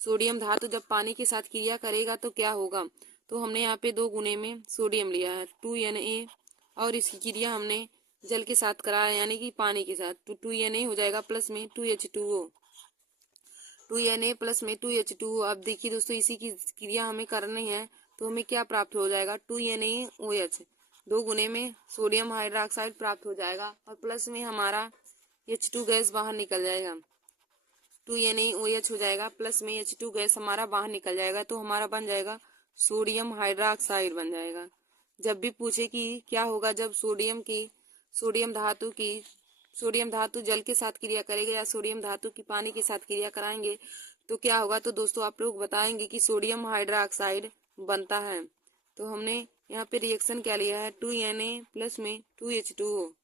सोडियम धातु जब पानी के साथ क्रिया करेगा तो क्या होगा। तो हमने यहाँ पे 2 गुने में सोडियम लिया है 2Na और इसकी क्रिया हमने जल के साथ कराया यानी कि पानी के साथ, तो 2Na हो जाएगा प्लस में 2H2O, 2Na प्लस में 2H2O। अब देखिए दोस्तों, इसी की क्रिया हमें करनी है तो हमें क्या प्राप्त हो जाएगा 2NaOH, 2 गुने में सोडियम हाइड्रोक्साइड प्राप्त हो जाएगा और प्लस में हमारा H2 गैस बाहर निकल जाएगा। 2NaOH हो जाएगा प्लस में H2 गैस हमारा बाहर निकल जाएगा, तो हमारा बन जाएगा सोडियम हाइड्रोक्साइड बन जाएगा। जब भी पूछे कि क्या होगा जब सोडियम धातु जल के साथ क्रिया करेगा या सोडियम धातु की पानी के साथ क्रिया कराएंगे तो क्या होगा, तो दोस्तों आप लोग बताएंगे कि सोडियम हाइड्रोक्साइड बनता है। तो हमने यहाँ पे रिएक्शन क्या लिया है 2Na प्लस में 2H2O,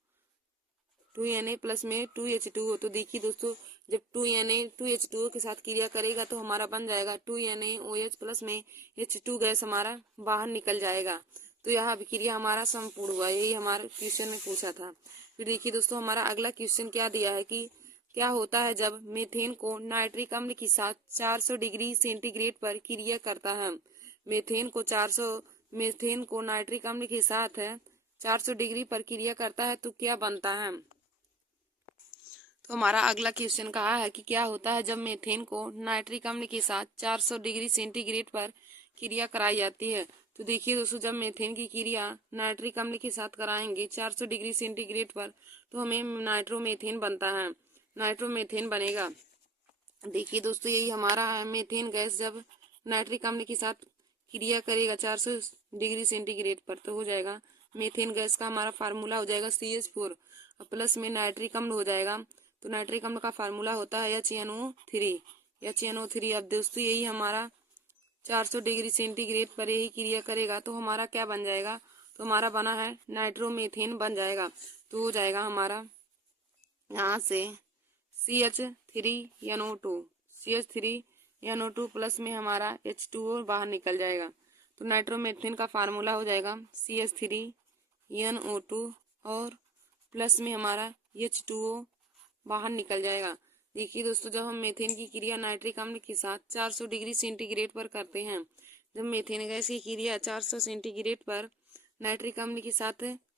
2Na प्लस में 2H2O। तो देखिए दोस्तों, जब 2Na 2H2O के साथ क्रिया करेगा तो हमारा बन जाएगा 2NaOH प्लस में H2 गैस हमारा बाहर निकल जाएगा। तो यह अभिक्रिया हमारा संपूर्ण हुआ, यही हमारे क्वेश्चन में पूछा था। फिर देखिए दोस्तों, हमारा अगला क्वेश्चन क्या दिया है कि क्या होता है जब मीथेन को नाइट्रिक अम्ल के साथ 400 डिग्री सेंटीग्रेड पर क्रिया करता है। मीथेन को नाइट्रिक अम्ल के साथ 400 डिग्री पर क्रिया करता है तो क्या बनता है। तो हमारा अगला क्वेश्चन कहा है कि क्या होता है जब मीथेन को नाइट्रिक अम्ल के साथ 400 डिग्री सेंटीग्रेड पर क्रिया कराई जाती है। तो देखिए दोस्तों, जब मीथेन की क्रिया नाइट्रिक अम्ल के साथ कराएंगे 400 डिग्री सेंटीग्रेड पर, तो हमें नाइट्रोमेथेन बनता है, नाइट्रोमेथेन बनेगा। देखिए दोस्तों, यही हमारा है, मीथेन गैस जब नाइट्रिक अम्ल के साथ क्रिया करेगा 400 डिग्री सेंटीग्रेड पर, तो हो जाएगा मीथेन गैस का हमारा फार्मूला हो जाएगा CH4 प्लस में नाइट्रिक अम्ल हो जाएगा। तो नाइट्रिक अम्ल का फार्मूला होता है HNO3। HNO3। अब दोस्तों, यही हमारा 400 डिग्री सेंटीग्रेड पर यही क्रिया करेगा तो हमारा क्या बन जाएगा, तो हमारा बना है नाइट्रोमेथेन बन जाएगा। तो हो जाएगा हमारा यहाँ से CH3NO2 प्लस में हमारा H2O बाहर निकल जाएगा। तो नाइट्रोमेथेन का फार्मूला हो जाएगा CH3NO2 और प्लस में हमारा H2O बाहर निकल जाएगा। देखिए दोस्तों, जब हम मीथेन की क्रिया नाइट्रिक अम्ल के साथ 400 डिग्री सेंटीग्रेड पर करते हैं, जब मीथेन गैस की क्रिया 400 सेंटीग्रेड पर नाइट्रिक अम्ल के साथ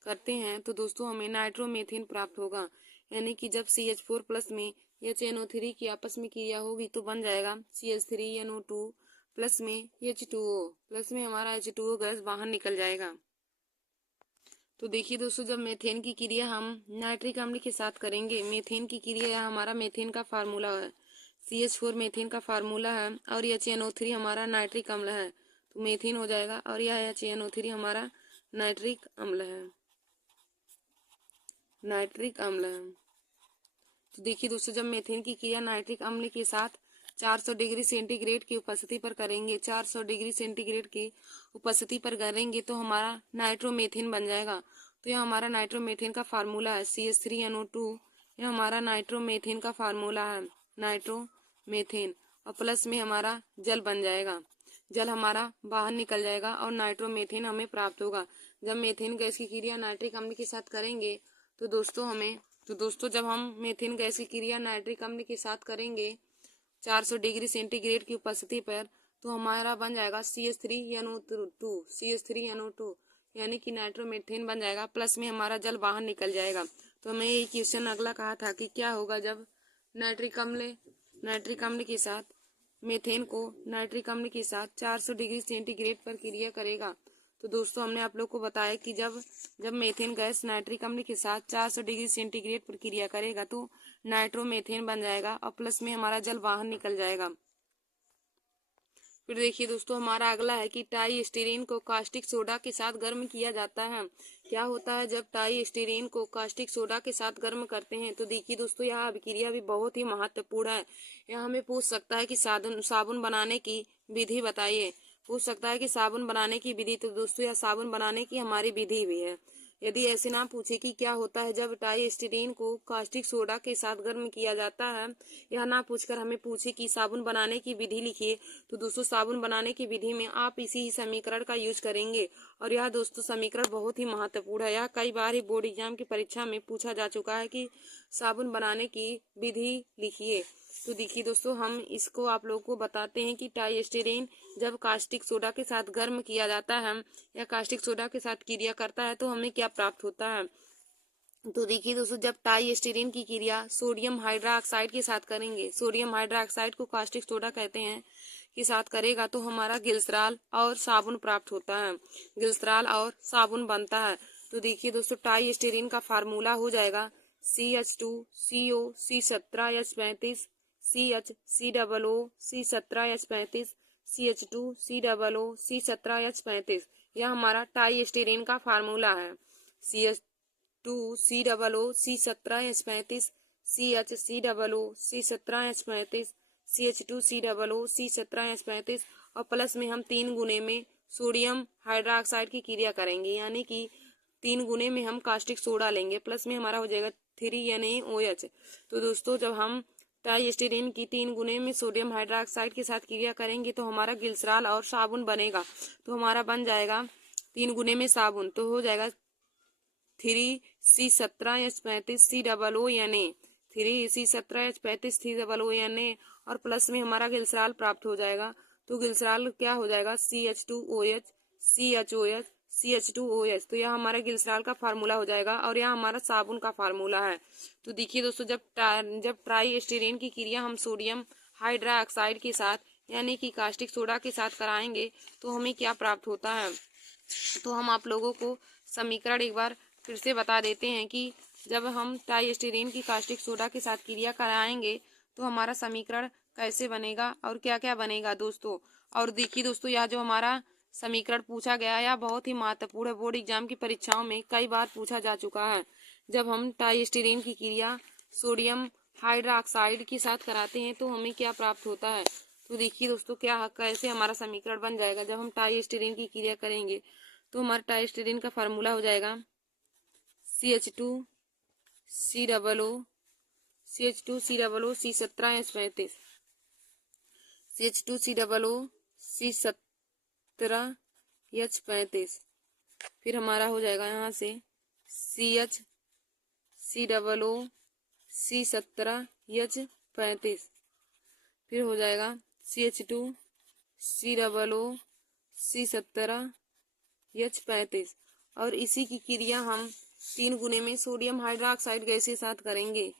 करते हैं, तो दोस्तों हमें नाइट्रोमेथेन प्राप्त होगा। यानी कि जब CH4 प्लस में HNO3 की आपस में क्रिया होगी तो बन जाएगा CH3NO2 प्लस में H2O प्लस में हमारा H2O गैस बाहर निकल जाएगा। तो देखिए दोस्तों, जब मीथेन की क्रिया हम नाइट्रिक अम्ल के साथ करेंगे, मीथेन की क्रिया हमारा मीथेन का फार्मूला है, CH4 मीथेन का फार्मूला है और HNO3 हमारा नाइट्रिक अम्ल है, तो मीथेन हो जाएगा और यह HNO3 हमारा नाइट्रिक अम्ल है, नाइट्रिक अम्ल है। तो देखिए दोस्तों, जब मीथेन की क्रिया नाइट्रिक अम्ल के साथ 400 डिग्री सेंटीग्रेड की उपस्थिति पर करेंगे, 400 डिग्री सेंटीग्रेड की उपस्थिति पर करेंगे तो हमारा नाइट्रोमेथेन बन जाएगा। तो यह हमारा नाइट्रोमेथेन का फार्मूला है CH3NO2। यह हमारा नाइट्रोमेथेन का फार्मूला है, नाइट्रोमेथेन, और प्लस में हमारा जल बन जाएगा, जल हमारा बाहर निकल जाएगा और नाइट्रोमेथेन हमें प्राप्त होगा। जब मीथेन गैस की क्रिया नाइट्रिक अम्ल के साथ करेंगे तो दोस्तों जब हम मीथेन गैस की क्रिया नाइट्रिक अम्ल के साथ करेंगे 400 डिग्री सेंटीग्रेड की उपस्थिति पर, तो हमारा बन जाएगा CH3NO2 यानी कि नाइट्रोमेथेन बन जाएगा, प्लस में हमारा जल बाहर निकल जाएगा। तो हमें यही क्वेश्चन अगला कहा था कि क्या होगा जब नाइट्रिक अम्ल के साथ मीथेन को नाइट्रिक अम्ल के साथ 400 डिग्री सेंटीग्रेड पर क्रिया करेगा। तो दोस्तों, हमने आप लोग को बताया कि जब मीथेन गैस नाइट्रिक अम्ल के साथ 400 डिग्री सेंटीग्रेड पर क्रिया करेगा तो नाइट्रोमेथेन बन जाएगा और प्लस में हमारा जल बाहर निकल जाएगा। फिर देखिए दोस्तों, हमारा अगला है कि टाई स्टीरीन को कास्टिक सोडा के साथ गर्म किया जाता है। क्या होता है जब टाई स्टीरीन को कास्टिक सोडा के साथ गर्म करते हैं? तो देखिए दोस्तों, यह अभिक्रिया भी बहुत ही महत्वपूर्ण है। यह हमें पूछ सकता है कि साबुन बनाने की विधि बताइए, पूछ सकता है कि साबुन बनाने की विधि। तो दोस्तों, यह साबुन बनाने की हमारी विधि भी है। यदि ऐसे ना पूछे कि क्या होता है जब टाई स्टीरीन को कास्टिक सोडा के साथ गर्म किया जाता है, यह ना पूछकर हमें पूछे कि साबुन बनाने की विधि लिखिए, तो दोस्तों साबुन बनाने की विधि में आप इसी समीकरण का यूज करेंगे। और यह दोस्तों समीकरण बहुत ही महत्वपूर्ण है। यह कई बार ही बोर्ड एग्जाम की परीक्षा में पूछा जा चुका है कि साबुन बनाने की विधि लिखिए। तो देखिए दोस्तों, हम इसको आप लोगों को बताते हैं कि टाई जब कास्टिक सोडा के साथ गर्म किया जाता है या कास्टिक सोडा के साथ क्रिया करता है तो हमें क्या प्राप्त होता है। तो देखिए दोस्तों, जब टाई की क्रिया सोडियम हाइड्रोक्साइड के साथ करेंगे, सोडियम हाइड्रोक्साइड को कास्टिक सोडा कहते हैं, के साथ करेगा तो हमारा ग्लिसरॉल और साबुन प्राप्त होता है, ग्लिसरॉल और साबुन बनता है। तो देखिए दोस्तों, टाई का फार्मूला हो जाएगा CH2CO C17H35 CHCOO C17H35 CH2COO C17H35। यह हमारा टाई का फार्मूला है। CH2COO C17H35 CHCOO C17H35 CH2COO C17H35 और प्लस में हम 3 गुने में सोडियम हाइड्रोक्साइड की क्रिया करेंगे, यानी कि 3 गुने में हम कास्टिक सोडा लेंगे, प्लस में हमारा हो जाएगा 3NaOH। तो दोस्तों, जब हम टाई की 3 गुने में सोडियम हाइड्रोक्साइड के साथ क्रिया करेंगे तो हमारा ग्लिसरॉल और साबुन बनेगा। तो हमारा बन जाएगा 3 गुने में साबुन, तो हो जाएगा 3C17H35 COONA 3C17H35 COONA और प्लस में हमारा ग्लिसरॉल प्राप्त हो जाएगा। तो ग्लिसरॉल क्या हो जाएगा CH2OH CHOH CH2OH। तो यह हमारा ग्लिसरॉल का फार्मूला हो जाएगा और यह हमारा साबुन का फार्मूला है। तो देखिए दोस्तों, जब ट्राई स्टीरीन की क्रिया हम सोडियम हाइड्रोक्साइड के साथ यानी कि कास्टिक सोडा के साथ कराएंगे तो हमें क्या प्राप्त होता है। तो हम आप लोगों को समीकरण एक बार फिर से बता देते हैं कि जब हम ट्राइस्टीरीन की कास्टिक सोडा के साथ क्रिया कराएंगे तो हमारा समीकरण कैसे बनेगा और क्या क्या बनेगा दोस्तों। और देखिए दोस्तों, यह जो हमारा समीकरण पूछा गया है यह बहुत ही महत्वपूर्ण है, बोर्ड एग्जाम की परीक्षाओं में कई बार पूछा जा चुका है। जब हम ट्राइस्टीरीन की क्रिया सोडियम हाइड्रोक्साइड के साथ कराते हैं तो हमें क्या प्राप्त होता है। तो देखिए दोस्तों, क्या कैसे हमारा समीकरण बन जाएगा। जब हम ट्राइस्टीरीन की क्रिया करेंगे तो हमारा ट्राइस्टीरीन का फार्मूला हो जाएगा CH2COO C17H35 CH2COO C17H35। फिर हमारा हो जाएगा यहाँ से CHCOO C17H35। फिर हो जाएगा CH2COO C17H35। और इसी की क्रिया हम 3 गुने में सोडियम हाइड्रोक्साइड गैस के साथ करेंगे।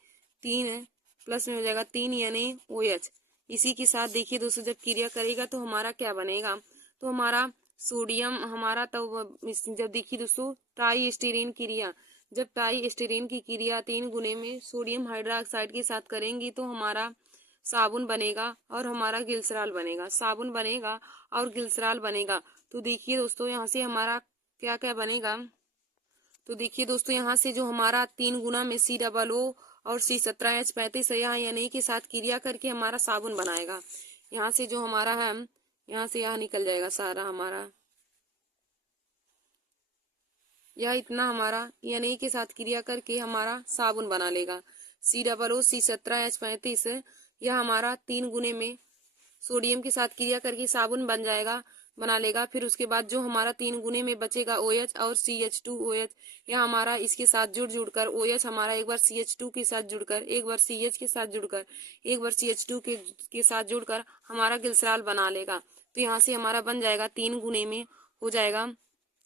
3 प्लस में हो जाएगा 3 यानी OH। इसी के साथ देखिए दोस्तों, जब क्रिया करेगा तो हमारा क्या बनेगा। तो हमारा सोडियम हमारा जब देखिए दोस्तों ट्राइस्टीरीन क्रिया, जब ट्राइस्टीरीन की क्रिया 3 गुने में सोडियम हाइड्रोक्साइड के साथ करेंगी तो हमारा साबुन बनेगा और हमारा ग्लिसरॉल बनेगा। साबुन बनेगा और ग्लिसरॉल बनेगा। तो देखिए दोस्तों, यहाँ से हमारा क्या क्या बनेगा। तो देखिए दोस्तों, यहाँ से जो हमारा 3 गुना में COO और C17H35 है, यहाँ यानी के साथ क्रिया करके हमारा साबुन बनाएगा। यहाँ से जो हमारा है, यहाँ से यह निकल जाएगा सारा हमारा, यह इतना हमारा यानी के साथ क्रिया करके हमारा साबुन बना लेगा। COO C17H35 यह हमारा 3 गुने में सोडियम के साथ क्रिया करके साबुन बना लेगा। फिर उसके बाद जो हमारा 3 गुने में बचेगा OH और CH2OH, यह हमारा इसके साथ जुड़कर OH हमारा एक बार CH2 के साथ जुड़कर, एक बार CH के साथ जुड़कर, एक बार CH2 के साथ जुड़कर हमारा ग्लिसरॉल बना लेगा। तो यहाँ से हमारा बन जाएगा 3 गुने में हो जाएगा,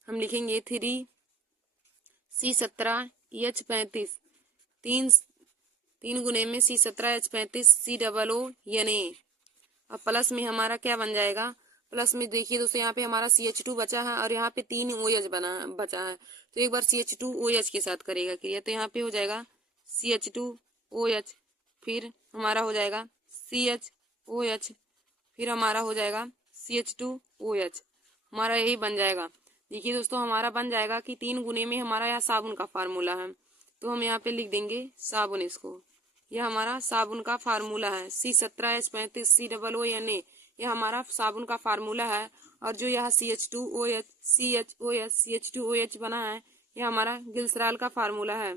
हम लिखेंगे 3C17H35। 3 गुने में C17H35 COO यानी। अब प्लस में हमारा क्या बन जाएगा। प्लस में देखिए दोस्तों, यहाँ पे हमारा CH2 बचा है और यहाँ पे 3 OH बचा है। तो एक बार CH2OH के साथ करेगा क्रिया, तो यहाँ पे हो जाएगा CH2OH। फिर हमारा हो जाएगा CHOH। फिर हमारा हो जाएगा CH2OH। हमारा यही बन जाएगा। देखिए दोस्तों, हमारा बन जाएगा कि 3 गुने में हमारा यह साबुन का फार्मूला है। तो हम यहाँ पे लिख देंगे साबुन, इसको यह हमारा साबुन का फार्मूला है। C17H35 COO यानी यह हमारा साबुन का फार्मूला है। और जो यह CH2OH CH2OH बना है, यह हमारा ग्लिसरॉल का फार्मूला है।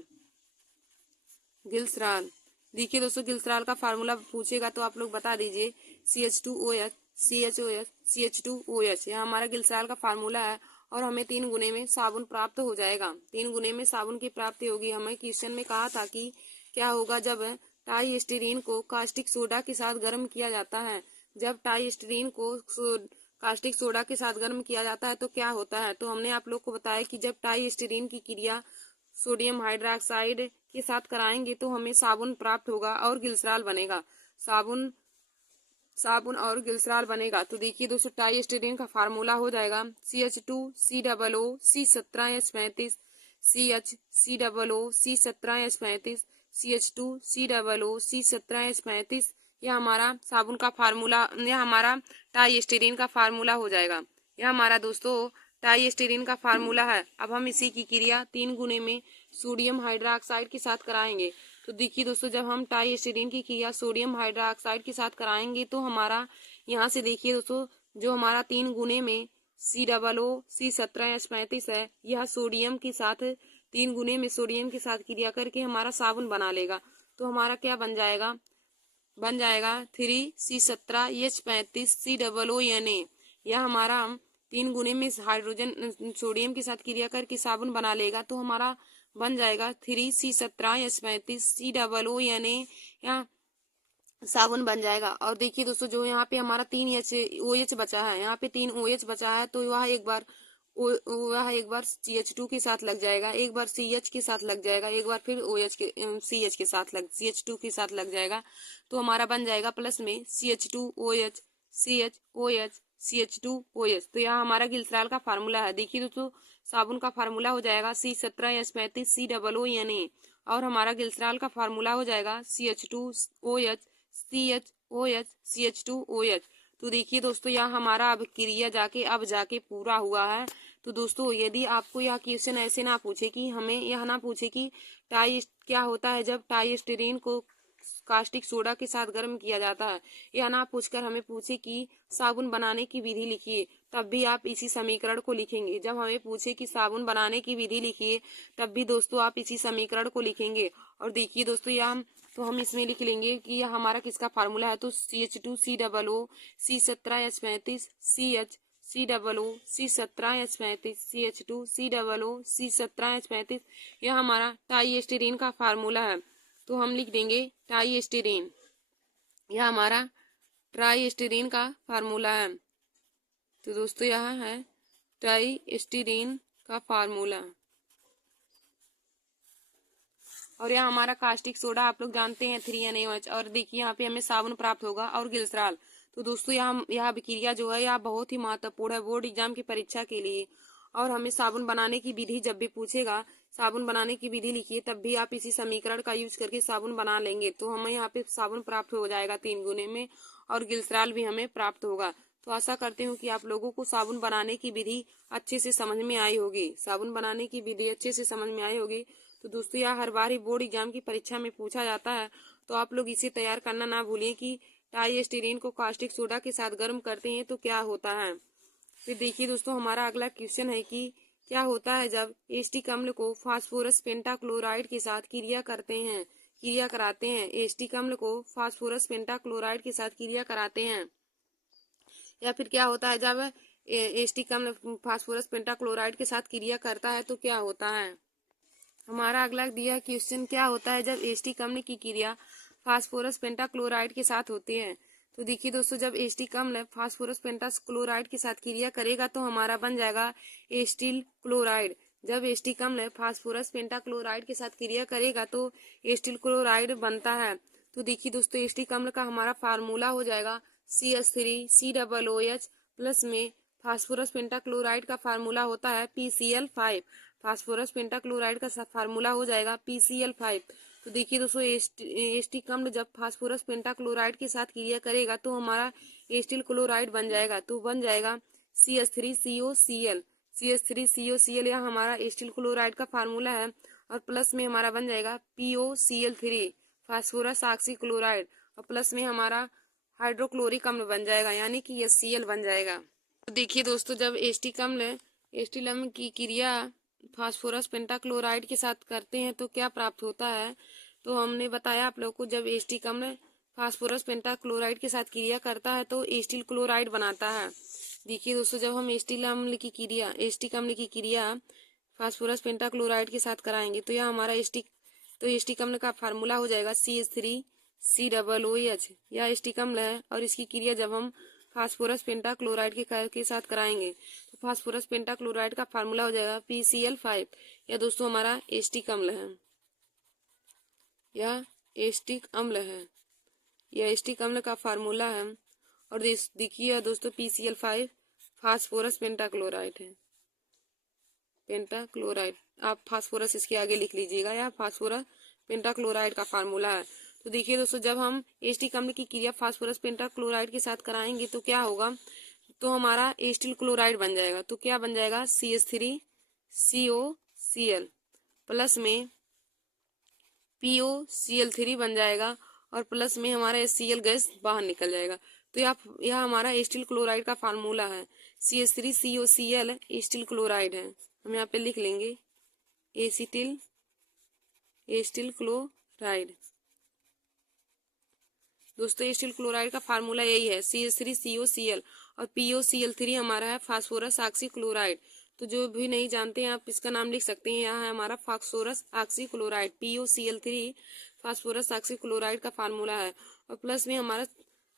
ग्लिसरॉल, देखिए दोस्तों, ग्लिसरॉल का फार्मूला पूछेगा तो आप लोग बता दीजिए CH2OH CHOH CH2OH, यह हमारा ग्लिसरॉल का फार्मूला है। और हमें 3 गुने में साबुन प्राप्त हो जाएगा। 3 गुने में साबुन की प्राप्ति होगी। हमें क्वेश्चन में कहा था कि क्या होगा जब ट्राइस्टीरीन को कास्टिक सोडा के साथ गर्म किया जाता है। जब ट्राइस्टीरीन को कास्टिक सोडा के साथ गर्म किया जाता है तो क्या होता है। तो हमने आप लोग को बताया कि जब ट्राइस्टीरीन की क्रिया सोडियम हाइड्रोक्साइड के साथ कराएंगे तो हमें साबुन प्राप्त होगा और ग्लिसरॉल बनेगा। साबुन और ग्लिसरॉल बनेगा। तो देखिए दोस्तों, ट्राइस्टीरीन का फार्मूला हो जाएगा CH2COO C17H35 CHCOO C17H35 CH2COO C17H35। यह हमारा साबुन का फार्मूला, यह हमारा ट्राइस्टीरीन का फार्मूला हो जाएगा। यह हमारा दोस्तों ट्राइस्टीरीन का फार्मूला है। अब हम इसी की क्रिया 3 गुने में सोडियम हाइड्रोक्साइड के साथ कराएंगे। तो देखिए दोस्तों, जब हम ट्राइस्टीरीन की क्रिया सोडियम हाइड्रोक्साइड के साथ कराएंगे तो हमारा यहाँ से देखिए दोस्तों, जो हमारा 3 गुने में COO C17H35 है, यह सोडियम के साथ 3 गुने में सोडियम के साथ क्रिया करके हमारा साबुन बना लेगा। तो हमारा क्या बन जाएगा 3C17H35 COO यानी यह हमारा 3 गुने में हाइड्रोजन सोडियम के साथ क्रिया करके साबुन बना लेगा। तो हमारा बन जाएगा 3C17H35 COO यानी यहाँ साबुन बन जाएगा। और देखिए दोस्तों, जो यहाँ पे हमारा 3 OH बचा है, यहाँ पे 3 OH बचा है, तो वह एक बार वह एक बार CH2 के साथ लग जाएगा, एक बार CH के साथ लग जाएगा, एक बार फिर CH के साथ CH2 के साथ लग जाएगा। तो हमारा बन जाएगा प्लस में CH2OH CHOH CH2OH। तो यह हमारा गिल्सराल का फार्मूला है। देखिए दोस्तों, साबुन का फार्मूला हो जाएगा C17H35 COONA, और हमारा गिल्सराल का फार्मूला हो जाएगा CH2OH CHOH CH2OH। तो देखिए दोस्तों, यह हमारा अब क्रिया अब जाके पूरा हुआ है। तो दोस्तों, यदि आपको यह क्वेश्चन ऐसे ना पूछे कि हमें यह ना पूछे कि क्या होता है जब टाइस्टीरीन को कास्टिक सोडा के साथ गर्म किया जाता है, यह ना पूछकर हमें पूछे कि साबुन बनाने की विधि लिखिए, तब भी आप इसी समीकरण को लिखेंगे। जब हमें पूछे कि साबुन बनाने की विधि लिखिए, तब भी दोस्तों आप इसी समीकरण को लिखेंगे। और देखिए दोस्तों, हम इसमें लिख लेंगे कि यह हमारा किसका फार्मूला है। तो CH2COO C17H35 CH COO C17H35 CH2COO C17H35, यह हमारा टाइस्टीरीन का फार्मूला है। तो हम लिख देंगे टाइस्टीरीन, यह हमारा ट्राइस्टीरीन का फार्मूला है। तो दोस्तों, यह है ट्राइस्टीरीन का फार्मूला, और यह हमारा कास्टिक सोडा आप लोग जानते हैं 3NaOH। और देखिए यहाँ पे हमें साबुन प्राप्त होगा और गिल्सराल। तो दोस्तों, यह अभिक्रिया जो है यह बहुत ही महत्वपूर्ण है बोर्ड एग्जाम की परीक्षा के लिए। और हमें साबुन बनाने की विधि जब भी पूछेगा, साबुन बनाने की विधि लिखिए, तब भी आप इसी समीकरण का यूज करके साबुन बना लेंगे। तो हमें यहाँ पे साबुन प्राप्त हो जाएगा 3 गुने में, और गिल्सराल भी हमें प्राप्त होगा। तो आशा करती हूँ कि आप लोगों को साबुन बनाने की विधि अच्छे से समझ में आई होगी। साबुन बनाने की विधि अच्छे से समझ में आई होगी। तो दोस्तों, यह हर बार ही बोर्ड एग्जाम की परीक्षा में पूछा जाता है। तो आप लोग इसे तैयार करना ना भूलिए कि टाइस्टीरीन को कास्टिक सोडा के साथ गर्म करते हैं तो क्या होता है। फिर देखिए दोस्तों, हमारा अगला क्वेश्चन है कि क्या होता है जब एस्टिक अम्ल को फास्फोरस पेंटाक्लोराइड के साथ क्रिया कराते हैं। एस्टिक अम्ल को फास्फोरस पेंटाक्लोराइड के साथ क्रिया कराते हैं, या फिर क्या होता है जब एस्टिक अम्ल फास्फोरस पेंटाक्लोराइड के साथ क्रिया करता है तो क्या होता है। हमारा अगला दिया क्वेश्चन, क्या होता है जब एस्टिक अम्ल की क्रिया फास्फोरस पेंटाक्लोराइड के साथ होती है। तो देखिए दोस्तों, जब एस्टिक अम्ल फास्फोरस पेंटाक्लोराइड के साथ क्रिया करेगा तो हमारा बन जाएगा एस्टिल क्लोराइड। जब एस्टिक अम्ल फास्फोरस पेंटाक्लोराइड के साथ क्रिया करेगा तो एस्टिल क्लोराइड बनता है। तो देखिए दोस्तों, एस्टिक अम्ल का हमारा फार्मूला हो जाएगा CH3COOH, प्लस में फास्फोरस पेंटाक्लोराइड का फार्मूला होता है PCl5। फास्फोरस पेंटाक्लोराइड का फार्मूला हो जाएगा PCl5। तो देखिए दोस्तों, एस्टिक अम्ल जब फास्फोरस पेंटाक्लोराइड के साथ क्रिया करेगा तो हमारा एस्टिल क्लोराइड बन जाएगा। तो बन जाएगा CH3COCl। CH3COCl यह हमारा एस्टिल क्लोराइड का फार्मूला है, और प्लस में हमारा बन जाएगा POCl3 फास्फोरस ऑक्सी क्लोराइड, और प्लस में हमारा हाइड्रोक्लोरिक अम्ल बन जाएगा, यानी कि HCl बन जाएगा। तो देखिए दोस्तों, जब एस्टिक अम्ल की क्रिया फास्फोरस पेंटाक्लोराइड के साथ करते हैं तो क्या प्राप्त होता है। तो हमने बताया आप लोगों को, जब एस्टिक अम्ल फास्फोरस पेंटाक्लोराइड के साथ क्रिया करता है तो एस्टिल क्लोराइड बनाता है। देखिए दोस्तों, जब हम एस्टिक अम्ल की क्रिया फास्फोरस पेंटाक्लोराइड के साथ कराएंगे तो यह हमारा एस्टिक अम्ल का फार्मूला हो जाएगा CH3COOH। यह एस्टिक अम्ल है, और इसकी क्रिया जब हम फास्फोरस पेंटाक्लोराइड के साथ कराएंगे तो फास्फोरस पेंटाक्लोराइड का फार्मूला हो जाएगा PCl5। यह दोस्तों हमारा एस्टिक अम्ल है, यह एस्टिक अम्ल है, यह एस्टिक अम्ल का फार्मूला है। और देखिए दोस्तों, PCl5 फास्फोरस पेंटाक्लोराइड है, पेंटाक्लोराइड आप फास्फोरस इसके आगे लिख लीजिएगा, यह फास्फोरस पेंटाक्लोराइड का फार्मूला है। तो देखिए दोस्तों, जब हम एस्टिक अम्ल की क्रिया फास्फोरस पेंटाक्लोराइड के साथ कराएंगे तो क्या होगा, तो हमारा एस्टिल क्लोराइड बन जाएगा। तो क्या बन जाएगा, CH3COCl प्लस में POCl3 बन जाएगा, और प्लस में हमारा HCl गैस बाहर निकल जाएगा। तो यह हमारा एस्टिल क्लोराइड का फार्मूला है। CH3COCl एस्टिल क्लोराइड है, हम यहाँ पे लिख लेंगे एस्टिल क्लोराइड। दोस्तों, एस्टिल क्लोराइड का फार्मूला यही है CH3COCl, और POCl3 हमारा है फास्फोरस ऑक्सी क्लोराइड। तो जो भी नहीं जानते हैं आप इसका नाम लिख सकते हैं, यहाँ है हमारा phosphorus oxy chloride, POCl3 phosphorus oxy chloride का फार्मूला है, और प्लस में हमारा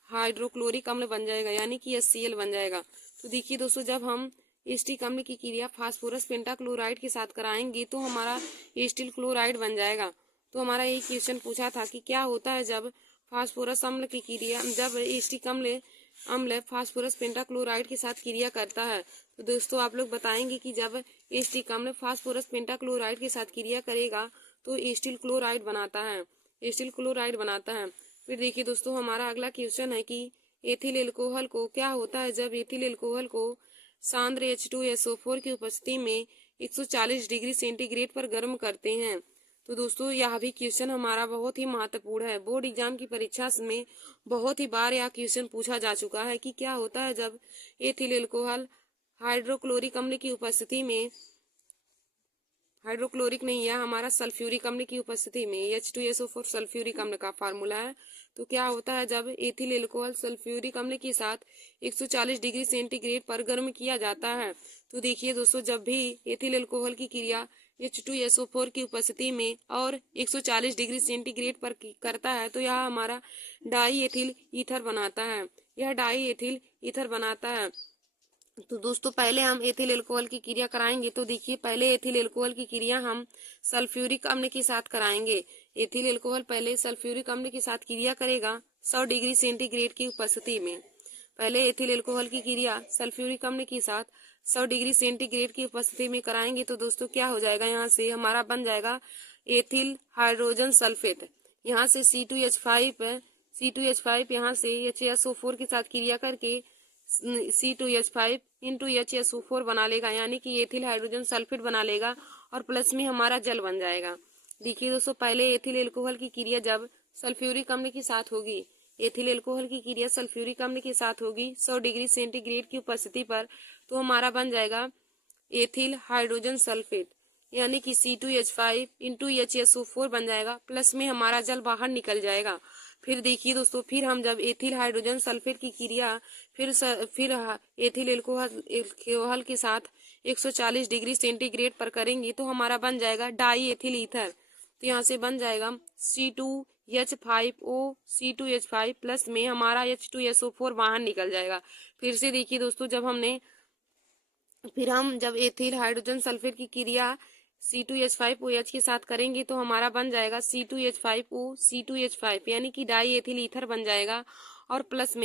हाइड्रोक्लोरिक अम्ल बन जाएगा, यानी कि HCl बन जाएगा। तो देखिए दोस्तों, जब हम एसिटिक अम्ल की क्रिया फास्फोरस पेंटाक्लोराइड के साथ कराएंगे तो हमारा एसिटिल क्लोराइड बन जाएगा। तो हमारा यही क्वेश्चन पूछा था कि क्या होता है जब फास्फोरस अम्ल की क्रिया, जब एसिटिक अम्ल फास्फोरस पेंटाक्लोराइड के साथ क्रिया करता है। तो दोस्तों आप लोग बताएंगे कि जब एसिटिक अम्ल फास्फोरस पेंटाक्लोराइड के साथ क्रिया करेगा तो एसिटिल क्लोराइड बनाता है, एसिटिल क्लोराइड बनाता है। फिर देखिए दोस्तों हमारा अगला क्वेश्चन है कि एथिल एल्कोहल को क्या होता है जब एथिल एल्कोहल को सांद्र H2SO4 की उपस्थिति में 140 डिग्री सेंटीग्रेड पर गर्म करते हैं। तो दोस्तों यह भी क्वेश्चन हमारा बहुत ही महत्वपूर्ण है। बोर्ड एग्जाम की परीक्षा में बहुत ही बार यह क्वेश्चन पूछा जा चुका है कि क्या होता है जब एथिल एल्कोहल हाइड्रोक्लोरिक अम्ल की उपस्थिति में, हाइड्रोक्लोरिक नहीं है हमारा, सल्फ्यूरिक अम्ल की उपस्थिति में, H2SO4 सल्फ्यूरिक अम्ल का फार्मूला है। तो क्या होता है जब एथिल एल्कोहल सल्फ्यूरिक अम्ल के साथ 140 डिग्री सेंटीग्रेड पर गर्म किया जाता है। तो देखिए दोस्तों जब भी एथिल एल्कोहल की क्रिया H2SO4 की उपस्थिति में और 140 डिग्री सेंटीग्रेड पर करता है तो यह हमारा डाई एथिल ईथर बनाता है, यह डाई एथिल ईथर बनाता है। तो दोस्तों पहले हम एथिल एल्कोहल की क्रिया कराएंगे। तो देखिए पहले एथिल एल्कोहल की क्रिया हम सल्फ्यूरिक अम्ल के साथ कराएंगे। एथिल एल्कोहल पहले सल्फ्यूरिक अम्ल के साथ क्रिया करेगा 100 डिग्री सेंटीग्रेड की उपस्थिति में। पहले एथिल एल्कोहल की क्रिया सल्फ्यूरिक अम्ल के साथ 100 डिग्री सेंटीग्रेड की उपस्थिति में कराएंगे। तो दोस्तों क्या हो जाएगा, यहाँ से हमारा बन जाएगा एथिल हाइड्रोजन सल्फेट। यहाँ से C2H5 यहाँ से HSO4 के साथ क्रिया करके C2H5 इंटू HSO4 बना लेगा, यानी कि एथिल हाइड्रोजन सल्फेट बना लेगा और प्लस में हमारा जल बन जाएगा। देखिए दोस्तों पहले एथिल एल्कोहल की क्रिया जब सल्फ्यूरिक अम्ल के साथ होगी, एथिल एल्कोहल की क्रिया सल्फ्यूरिक अम्ल के साथ होगी 100 डिग्री सेंटीग्रेड की उपस्थिति पर, तो हमारा बन जाएगा एथिल हाइड्रोजन सल्फेट, यानी कि C2H5 इंटू HSO4 बन जाएगा, प्लस में हमारा जल बाहर निकल जाएगा। फिर देखिए दोस्तों फिर हम जब एथिल हाइड्रोजन सल्फेट की क्रिया फिर एथिल एल्कोहल के साथ 140 डिग्री सेंटीग्रेड पर करेंगे तो हमारा बन जाएगा डाई एथिल ईथर। तो यहाँ से बन जाएगा C2H5O C2H5 प्लस में हमारा H2SO4 बाहर निकल जाएगा। फिर से देखिए दोस्तों जब एथिल हाइड्रोजन सल्फेट की क्रिया C2H5OH के साथ करेंगे तो हमारा बन जाएगा C2H5O C2H5 यानी कि डाई एथिल ईथर बन जाएगा और प्लस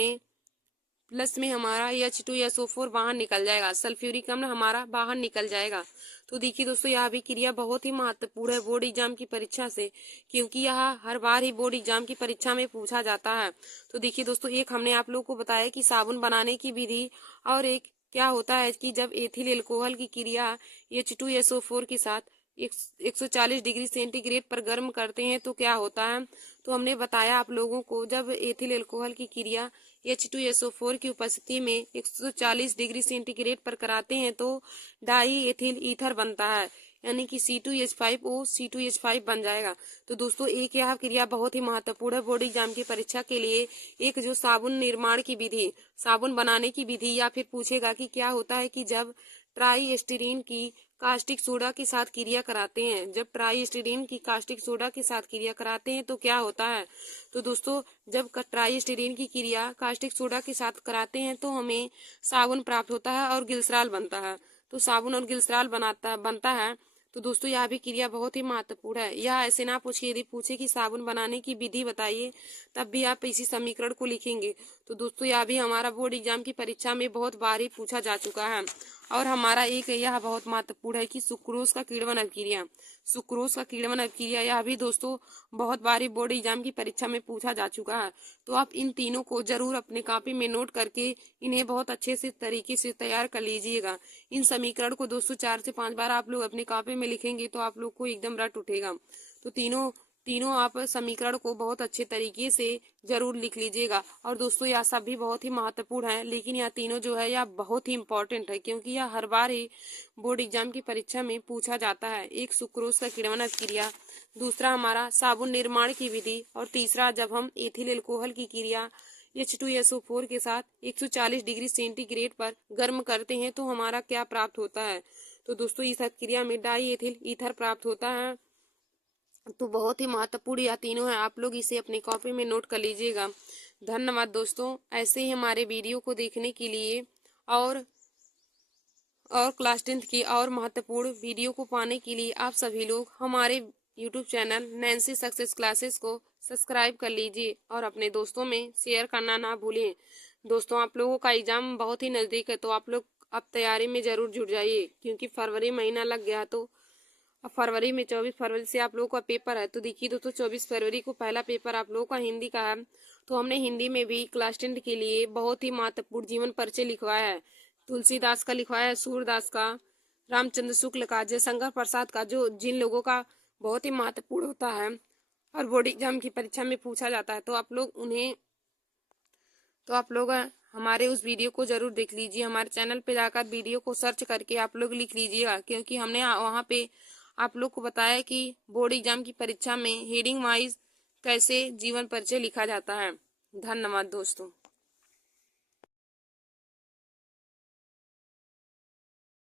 में हमारा H2SO4 बाहर निकल जाएगा, सल्फ्यूरिक अम्ल हमारा बाहर निकल जाएगा। तो देखिए दोस्तों यह भी क्रिया बहुत ही महत्वपूर्ण है बोर्ड एग्जाम की परीक्षा से, क्योंकि यह हर बार ही बोर्ड एग्जाम की परीक्षा में पूछा जाता है। तो देखिए दोस्तों एक हमने आप लोगों को बताया कि साबुन बनाने की विधि, और एक क्या होता है कि जब एथिल एल्कोहल की क्रिया H2SO4 के साथ 140 डिग्री सेंटीग्रेड पर गर्म करते हैं तो क्या होता है। तो हमने बताया आप लोगों को जब एथिल एल्कोहल की क्रिया H2SO4 की उपस्थिति में 140 डिग्री सेंटीग्रेड पर कराते हैं तो डाई एथिल ईथर बनता है, यानी कि C2H5O C2H5 बन जाएगा। तो दोस्तों एक यह क्रिया बहुत ही महत्वपूर्ण है बोर्ड एग्जाम की परीक्षा के लिए। एक जो साबुन निर्माण की विधि, साबुन बनाने की विधि, या फिर पूछेगा कि क्या होता है कि जब ट्राईस्टीरीन की कास्टिक सोडा के साथ क्रिया कराते हैं, जब ट्राईस्टीरीन की कास्टिक सोडा के साथ क्रिया कराते हैं तो क्या होता है। तो दोस्तों जब ट्राईस्टीरीन की क्रिया कास्टिक सोडा के साथ कराते हैं तो हमें साबुन प्राप्त होता है और ग्लिसरॉल बनता है। तो साबुन और ग्लिसरॉल बनता है। तो दोस्तों यह भी क्रिया बहुत ही महत्वपूर्ण है। यह ऐसे ना पूछिए, यदि पूछे कि साबुन बनाने की विधि बताइए तब भी आप इसी समीकरण को लिखेंगे। तो दोस्तों यह भी हमारा बोर्ड एग्जाम की परीक्षा में बहुत बार ही पूछा जा चुका है। और हमारा एक यह बहुत महत्वपूर्ण है कि सुक्रोज का किण्वन अभिक्रिया, सुक्रोज का किण्वन अभिक्रिया, यह भी दोस्तों बहुत बार ही बोर्ड एग्जाम की परीक्षा में पूछा जा चुका है। तो आप इन तीनों को जरूर अपने कॉपी में नोट करके इन्हें बहुत अच्छे से तरीके से तैयार कर लीजिएगा। इन समीकरण को दोस्तों 4 से 5 बार आप लोग अपने कॉपी में लिखेंगे तो आप लोग को एकदम रट उठेगा। तो तीनों आप समीकरण को बहुत अच्छे तरीके से जरूर लिख लीजिएगा। और दोस्तों यह सब भी बहुत ही महत्वपूर्ण है, लेकिन यह तीनों जो है यह बहुत ही इम्पोर्टेंट है, क्योंकि यह हर बार ही बोर्ड एग्जाम की परीक्षा में पूछा जाता है। एक सुक्रोज का किण्वन अभिक्रिया, दूसरा हमारा साबुन निर्माण की विधि, और तीसरा जब हम एथिल एल्कोहल की क्रिया H2SO4 के साथ 140 डिग्री सेंटीग्रेड पर गर्म करते हैं तो हमारा क्या प्राप्त होता है। तो दोस्तों इस क्रिया में डाई एथिल ईथर प्राप्त होता है। तो बहुत ही महत्वपूर्ण यह तीनों है, आप लोग इसे अपनी कॉपी में नोट कर लीजिएगा। धन्यवाद दोस्तों, ऐसे ही हमारे वीडियो को देखने के लिए। और और क्लास 10th की और महत्वपूर्ण वीडियो को पाने के लिए आप सभी लोग हमारे YouTube channel Nancy success classes को सब्सक्राइब कर लीजिए और अपने दोस्तों में शेयर करना ना भूलें। दोस्तों, आप लोगों का एग्जाम बहुत ही नज़दीक है, तो आप लोग अब तैयारी में ज़रूर जुट जाइए, क्योंकि फरवरी महीना लग गया। तो अब फरवरी में 24 फरवरी से आप लोगों का पेपर है। तो देखिए दोस्तों, 24 फरवरी को पहला पेपर आप लोगों का हिंदी का है। तो हमने हिंदी में भी क्लास 10 के लिए बहुत ही महत्वपूर्ण जीवन परिचय लिखवाया है। तुलसीदास का लिखवाया है, सूरदास का, रामचंद्र शुक्ल का, जयशंकर प्रसाद का, जो जिन लोगों का बहुत ही महत्वपूर्ण होता है और बोर्ड एग्जाम की परीक्षा में पूछा जाता है। तो आप लोग हमारे उस वीडियो को जरूर देख लीजिए। हमारे चैनल पे जाकर वीडियो को सर्च करके आप लोग लिख लीजिएगा, क्योंकि हमने वहाँ पे आप लोग को बताया कि बोर्ड एग्जाम की परीक्षा में हेडिंग वाइज कैसे जीवन परिचय लिखा जाता है। धन्यवाद दोस्तों।